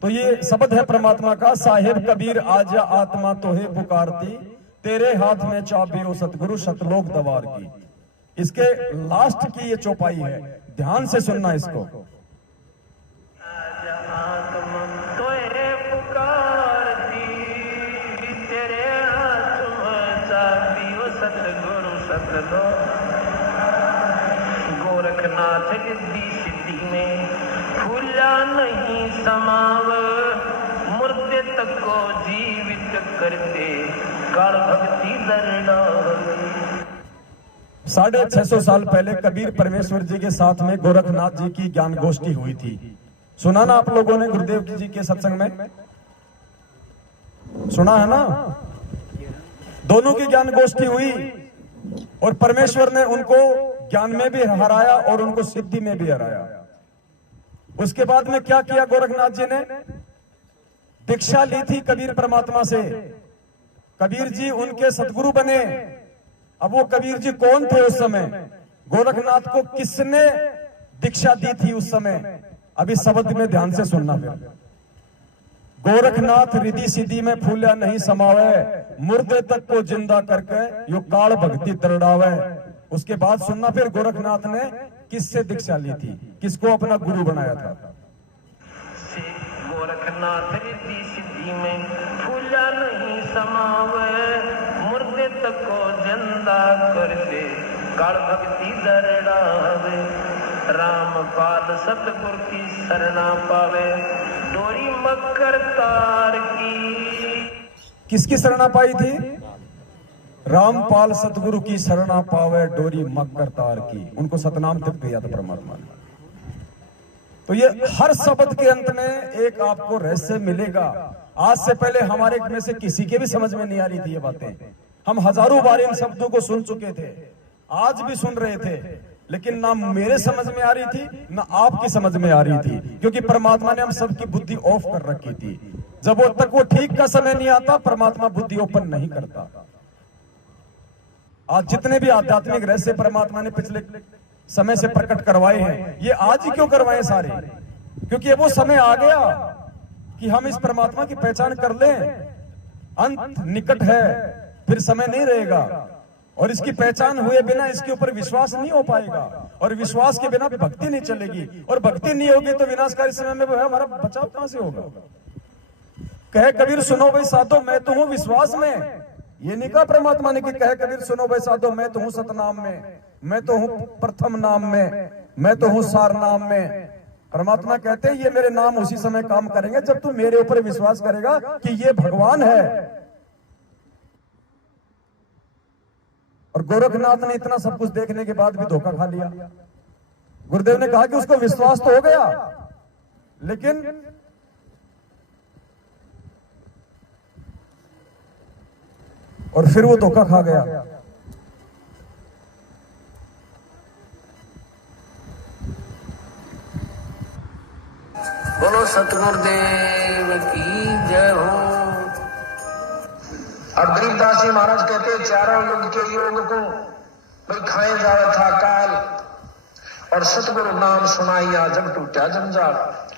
तो ये शब्द है परमात्मा का, साहिब कबीर आजा आत्मा तोहे पुकारती, तेरे हाथ में चाबी ओ सतगुरु शतलोक दवार की। इसके लास्ट की ये चौपाई है, ध्यान से सुनना इसको। गोरखनाथ रिद्धि सिद्धि में भूला नहीं समाव, मुर्दे तक को जीवित करते काल भक्ति दरडावे। 650 साल पहले कबीर परमेश्वर जी के साथ में गोरखनाथ जी की ज्ञान गोष्ठी हुई थी। सुना ना आप लोगों ने गुरुदेव जी के सत्संग में? सुना है ना? दोनों की ज्ञान गोष्ठी हुई और परमेश्वर ने उनको ज्ञान में भी हराया और उनको सिद्धि में भी हराया। उसके बाद में क्या किया गोरखनाथ जी ने? दीक्षा ली थी कबीर परमात्मा से, कबीर जी उनके सतगुरु बने। अब वो कबीर जी कौन थे उस समय? गोरखनाथ को किसने दीक्षा दी थी उस समय? अभी शब्द में ध्यान से सुनना। फिर गोरखनाथ रिद्धि सिद्धि में फूला नहीं समावे, मुर्दे तक को जिंदा करके यो काल भक्ति दरड़ावे। उसके बाद सुनना फिर गोरखनाथ ने किससे दीक्षा ली थी, किसको अपना गुरु बनाया था। गोरखनाथ रिद्धि सिद्धि में फूला नहीं समावे, मुर्दे तक को जिंदा कर दे काल भक्ति दरड़ावे। रामपाल सतगुरु की शरणा पावे, डोरी मकर तार की। किसकी शरणा पाई थी? रामपाल सतगुरु की शरणा पावे, डोरी मकर तार की। उनको सतनाम तक दिया था परमात्मा ने। तो ये हर शब्द के अंत में एक आपको रहस्य मिलेगा। आज से पहले हमारे में से किसी के भी समझ में नहीं आ रही थी ये बातें। हम हजारों बार इन शब्दों को सुन चुके थे, आज भी सुन रहे थे, लेकिन ना मेरे समझ में आ रही थी ना आपकी समझ में आ रही थी, क्योंकि परमात्मा ने हम सबकी बुद्धि ऑफ कर रखी थी। जब तक वो ठीक का समय नहीं आता, परमात्मा बुद्धि ओपन नहीं करता। आज जितने भी आध्यात्मिक रहस्य परमात्मा ने पिछले समय से प्रकट करवाए हैं, ये आज ही क्यों करवाए सारे? क्योंकि ये वो समय आ गया कि हम इस परमात्मा की पहचान कर लें। अंत निकट है, फिर समय नहीं रहेगा, और इसकी पहचान हुए बिना इसके ऊपर विश्वास नहीं हो पाएगा, और विश्वास के बिना भक्ति नहीं चलेगी, और भक्ति नहीं होगी तो विनाशकारी समय में हमारा बचाव कहां से होगा? कहे कबीर सुनो भाई साधो मैं तो हूं विश्वास में। ये नहीं कहा परमात्मा ने कि कहे कबीर सुनो भाई साधो मैं तो हूं सतनाम में, मैं तो हूं प्रथम नाम में, मैं तो हूं सार नाम में। परमात्मा कहते हैं ये मेरे नाम उसी समय काम करेंगे जब तू मेरे ऊपर विश्वास करेगा कि ये भगवान है। और गोरखनाथ ने इतना सब कुछ देखने के बाद भी धोखा खा लिया। गुरुदेव ने कहा कि उसको विश्वास तो हो गया, लेकिन और फिर वो धोखा खा गया। बोलो सतगुरुदेव की जय हो। और गरीबदास जी महाराज कहते चारों युग के योग को भाई खाए जा रहा था काल, और सतगुरु नाम सुनाइया जब टूटा जंजाल।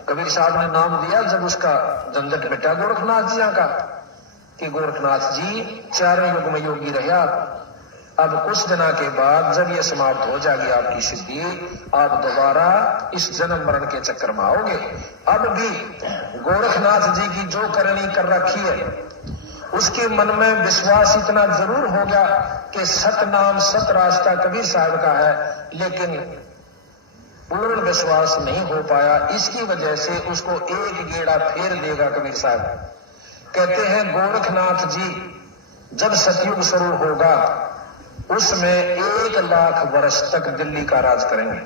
कबीर साहब ने नाम दिया जब उसका झंझट मिटा गोरखनाथ जी का, कि गोरखनाथ जी चारों युग में योगी रहा। अब कुछ दिनों के बाद जब ये समाप्त हो जाएगी आपकी सिद्धि, आप दोबारा इस जन्म मरण के चक्कर में आओगे। अब भी गोरखनाथ जी की जो करनी कर रखी है उसके मन में विश्वास इतना जरूर होगा कि सत नाम सत रास्ता कबीर साहब का है, लेकिन पूर्ण विश्वास नहीं हो पाया। इसकी वजह से उसको एक गेड़ा फेर देगा कबीर साहब। कहते हैं गोरखनाथ जी जब सतयुग शुरू होगा उसमें 1 लाख वर्ष तक दिल्ली का राज करेंगे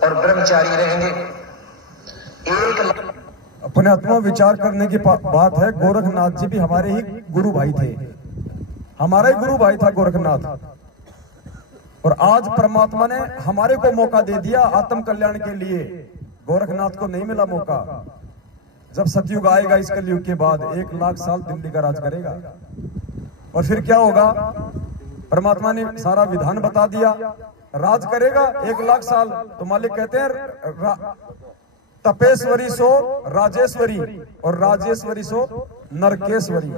और ब्रह्मचारी रहेंगे। 1 लाख। अपने आत्मा विचार करने की बात है। गोरखनाथ जी भी हमारे ही गुरु भाई थे, हमारा ही गुरु भाई था गोरखनाथ। और आज परमात्मा ने हमारे को मौका दे दिया आत्म कल्याण के लिए। गोरखनाथ को नहीं मिला मौका। जब सतयुग आएगा इस कलयुग के बाद 1 लाख साल दिल्ली का राज करेगा, और फिर क्या होगा? परमात्मा ने सारा विधान बता दिया। राज करेगा 1 लाख साल, तो मालिक कहते हैं तपेश्वरी सो राजेश्वरी और राजेश्वरी सो नरकेश्वरी।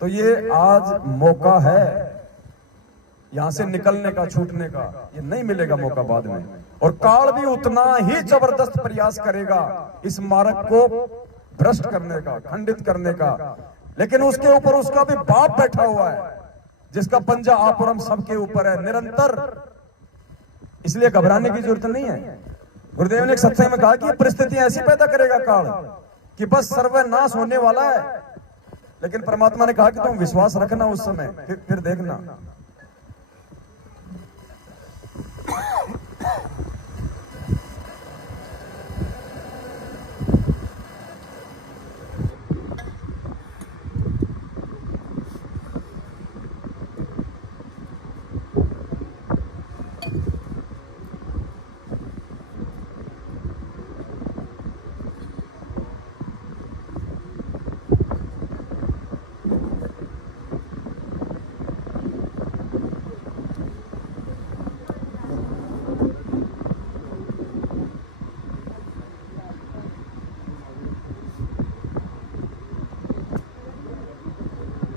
तो ये आज मौका है यहां से निकलने का, छूटने का। ये नहीं मिलेगा मौका बाद में। और काल भी उतना ही जबरदस्त प्रयास करेगा इस मार्ग को भ्रष्ट करने का, खंडित करने का। लेकिन उसके ऊपर उसका भी बाप बैठा हुआ है, जिसका पंजा आप और हम सबके ऊपर है निरंतर। इसलिए घबराने की जरूरत नहीं है। गुरुदेव ने एक सत्संग में कहा कि परिस्थिति ऐसी पैदा करेगा काल कि बस सर्वनाश होने वाला है। लेकिन परमात्मा ने कहा कि तुम विश्वास रखना उस समय, फिर देखना।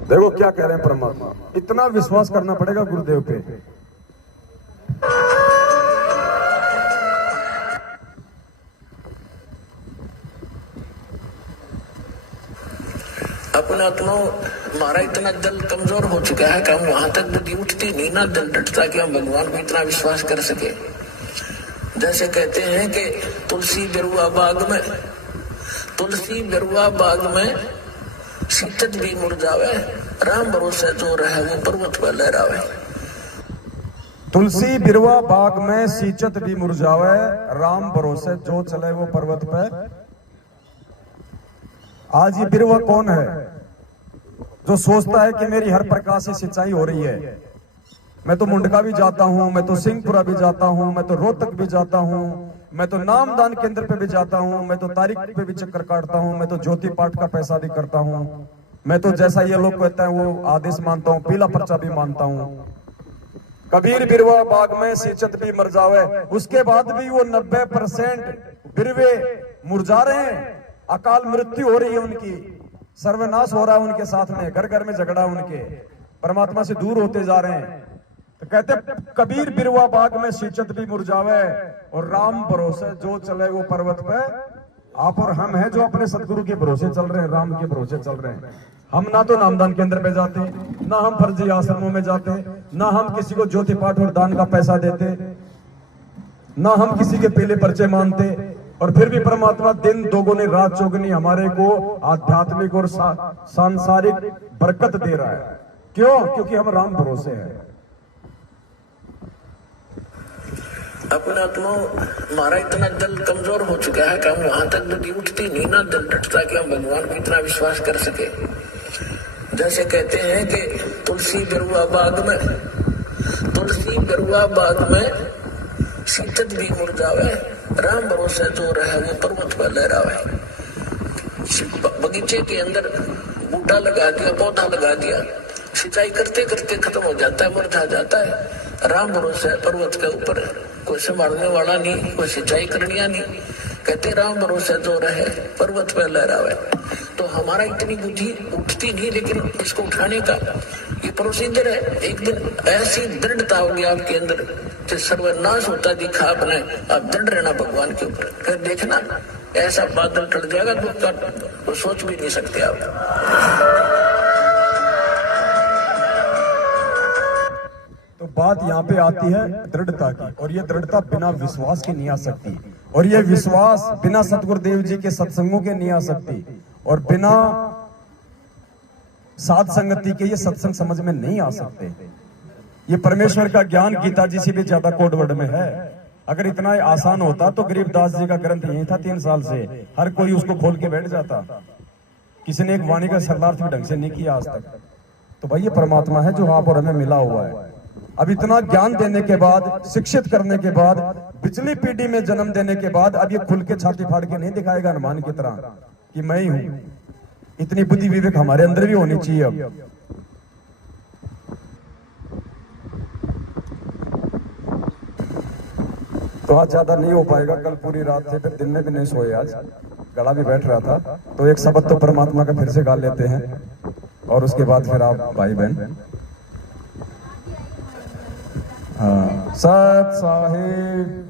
देखो क्या कह रहे हैं परमात्मा। इतना विश्वास करना पड़ेगा गुरुदेव पे। अपना आत्माओं हमारा इतना दिल कमजोर हो चुका है कि हम वहां तक बुद्धि उठती नहीं ना, दिल डटता कि हम भगवान को इतना विश्वास कर सके। जैसे कहते हैं कि तुलसी बिरुआ बाग में शीतत भी मुरझावे, राम भरोसे जो रहे वो पर्वत पर लहरावे। तुलसी बिरवा बाग में सींचत भी मुरझावे, राम भरोसे जो चले वो पर्वत पे। आज ये बिरवा कौन है जो सोचता है कि मेरी हर प्रकार से सिंचाई हो रही है? मैं तो मुंडका भी जाता हूं, मैं तो सिंहपुरा भी जाता हूं, मैं तो रोहतक भी जाता हूं, मैं तो नामदान केंद्र पे भी जाता हूं, मैं तो तारीख पे भी चक्कर काटता हूं, मैं तो ज्योति पाठ का पैसा भी करता हूं, मैं तो जैसा ये लोग कहते हैं वो आदेश मानता हूं, पीला पर्चा भी मानता हूं। कबीर बिरवा बाग में सींचत भी मुरझावे, उसके बाद भी वो 90% बिरवे मुरझा रहे हैं। अकाल मृत्यु हो रही है उनकी, सर्वनाश हो रहा है उनके साथ में, घर घर में झगड़ा उनके, परमात्मा से दूर होते जा रहे हैं। तो कहते कबीर बिरवा बाग में सींचत भी मुरझावे और राम भरोसे जो चले वो पर्वत पे। आप और हम हैं जो अपने सदगुरु के भरोसे चल रहे हैं, राम के भरोसे चल रहे हैं। हम ना तो नामदान केंद्र पे जाते, ना हम फर्जी आश्रमों में जाते, ना हम किसी को ज्योति पाठ और दान का पैसा देते, ना हम किसी के पीले पर्चे मानते। और फिर भी परमात्मा दिन दोगुनी रात चौगुनी हमारे को आध्यात्मिक और सांसारिक बरकत दे रहा है। क्यों? क्योंकि हम राम भरोसे हैं। अपना आत्मा हमारा इतना दिल कमजोर हो चुका है कि हम वहां तक बुद्धि उठती नहीं ना, दिल डटता कि हम भगवान को इतना विश्वास कर सके। जैसे कहते हैं कि तुलसी बिरुआ बाग में सींचत भी मुरझावे, राम भरोसे जो रहे वो पर्वत पर लहरावे। बगीचे के अंदर बूटा लगा दिया, पौधा लगा दिया, सिंचाई करते करते खत्म हो जाता है, मुरझा जाता है। राम भरोसे पर्वत के ऊपर कोई संभालने वाला नहीं, कोई सिंचाई करनिया नहीं। कहते राम भरोसे जो रहे पर्वत पे लहरावे। तो हमारा इतनी बुद्धि उठती नहीं, लेकिन इसको उठाने का ये प्रोसीजर है। एक दिन ऐसी दृढ़ता होगी आपके अंदर कि सर्वनाश होता दिखा आपने, आप दृढ़ रहना भगवान के ऊपर। फिर देखना ऐसा बादल टल जाएगा तो सोच भी नहीं सकते आप। तो बात यहाँ पे आती है दृढ़ता की, और ये दृढ़ता बिना विश्वास के नहीं आ सकती, और ये विश्वास बिना सतगुरुदेव जी के सत्संगों के नहीं आ सकती, और बिना साध संगति के ये सत्संग समझ में नहीं आ सकते। ये परमेश्वर का ज्ञान गीता जी से भी ज्यादा कोडवर्ड में है। अगर इतना आसान होता तो गरीबदास जी का ग्रंथ यही था 3 साल से, हर कोई उसको खोल के बैठ जाता। किसी ने एक वाणी का शरणार्थ भी ढंग से नहीं किया आज तक। तो भाई ये परमात्मा है जो आप और हमें मिला हुआ है। अब इतना ज्ञान देने के बाद, शिक्षित करने के बाद, पिछली पीढ़ी में जन्म देने के बाद अब ये खुल के छाती फाड़ के नहीं दिखाएगा हनुमान की तरह कि मैं ही हूं। इतनी बुद्धि विवेक हमारे अंदर भी होनी चाहिए। अब तो आज ज्यादा नहीं हो पाएगा, कल पूरी रात थे, फिर दिन में भी नहीं सोए, आज गला भी बैठ रहा था। तो एक शब्द तो परमात्मा का फिर से गा लेते हैं और उसके बाद फिर आप भाई बहन। हाँ, सत साहिब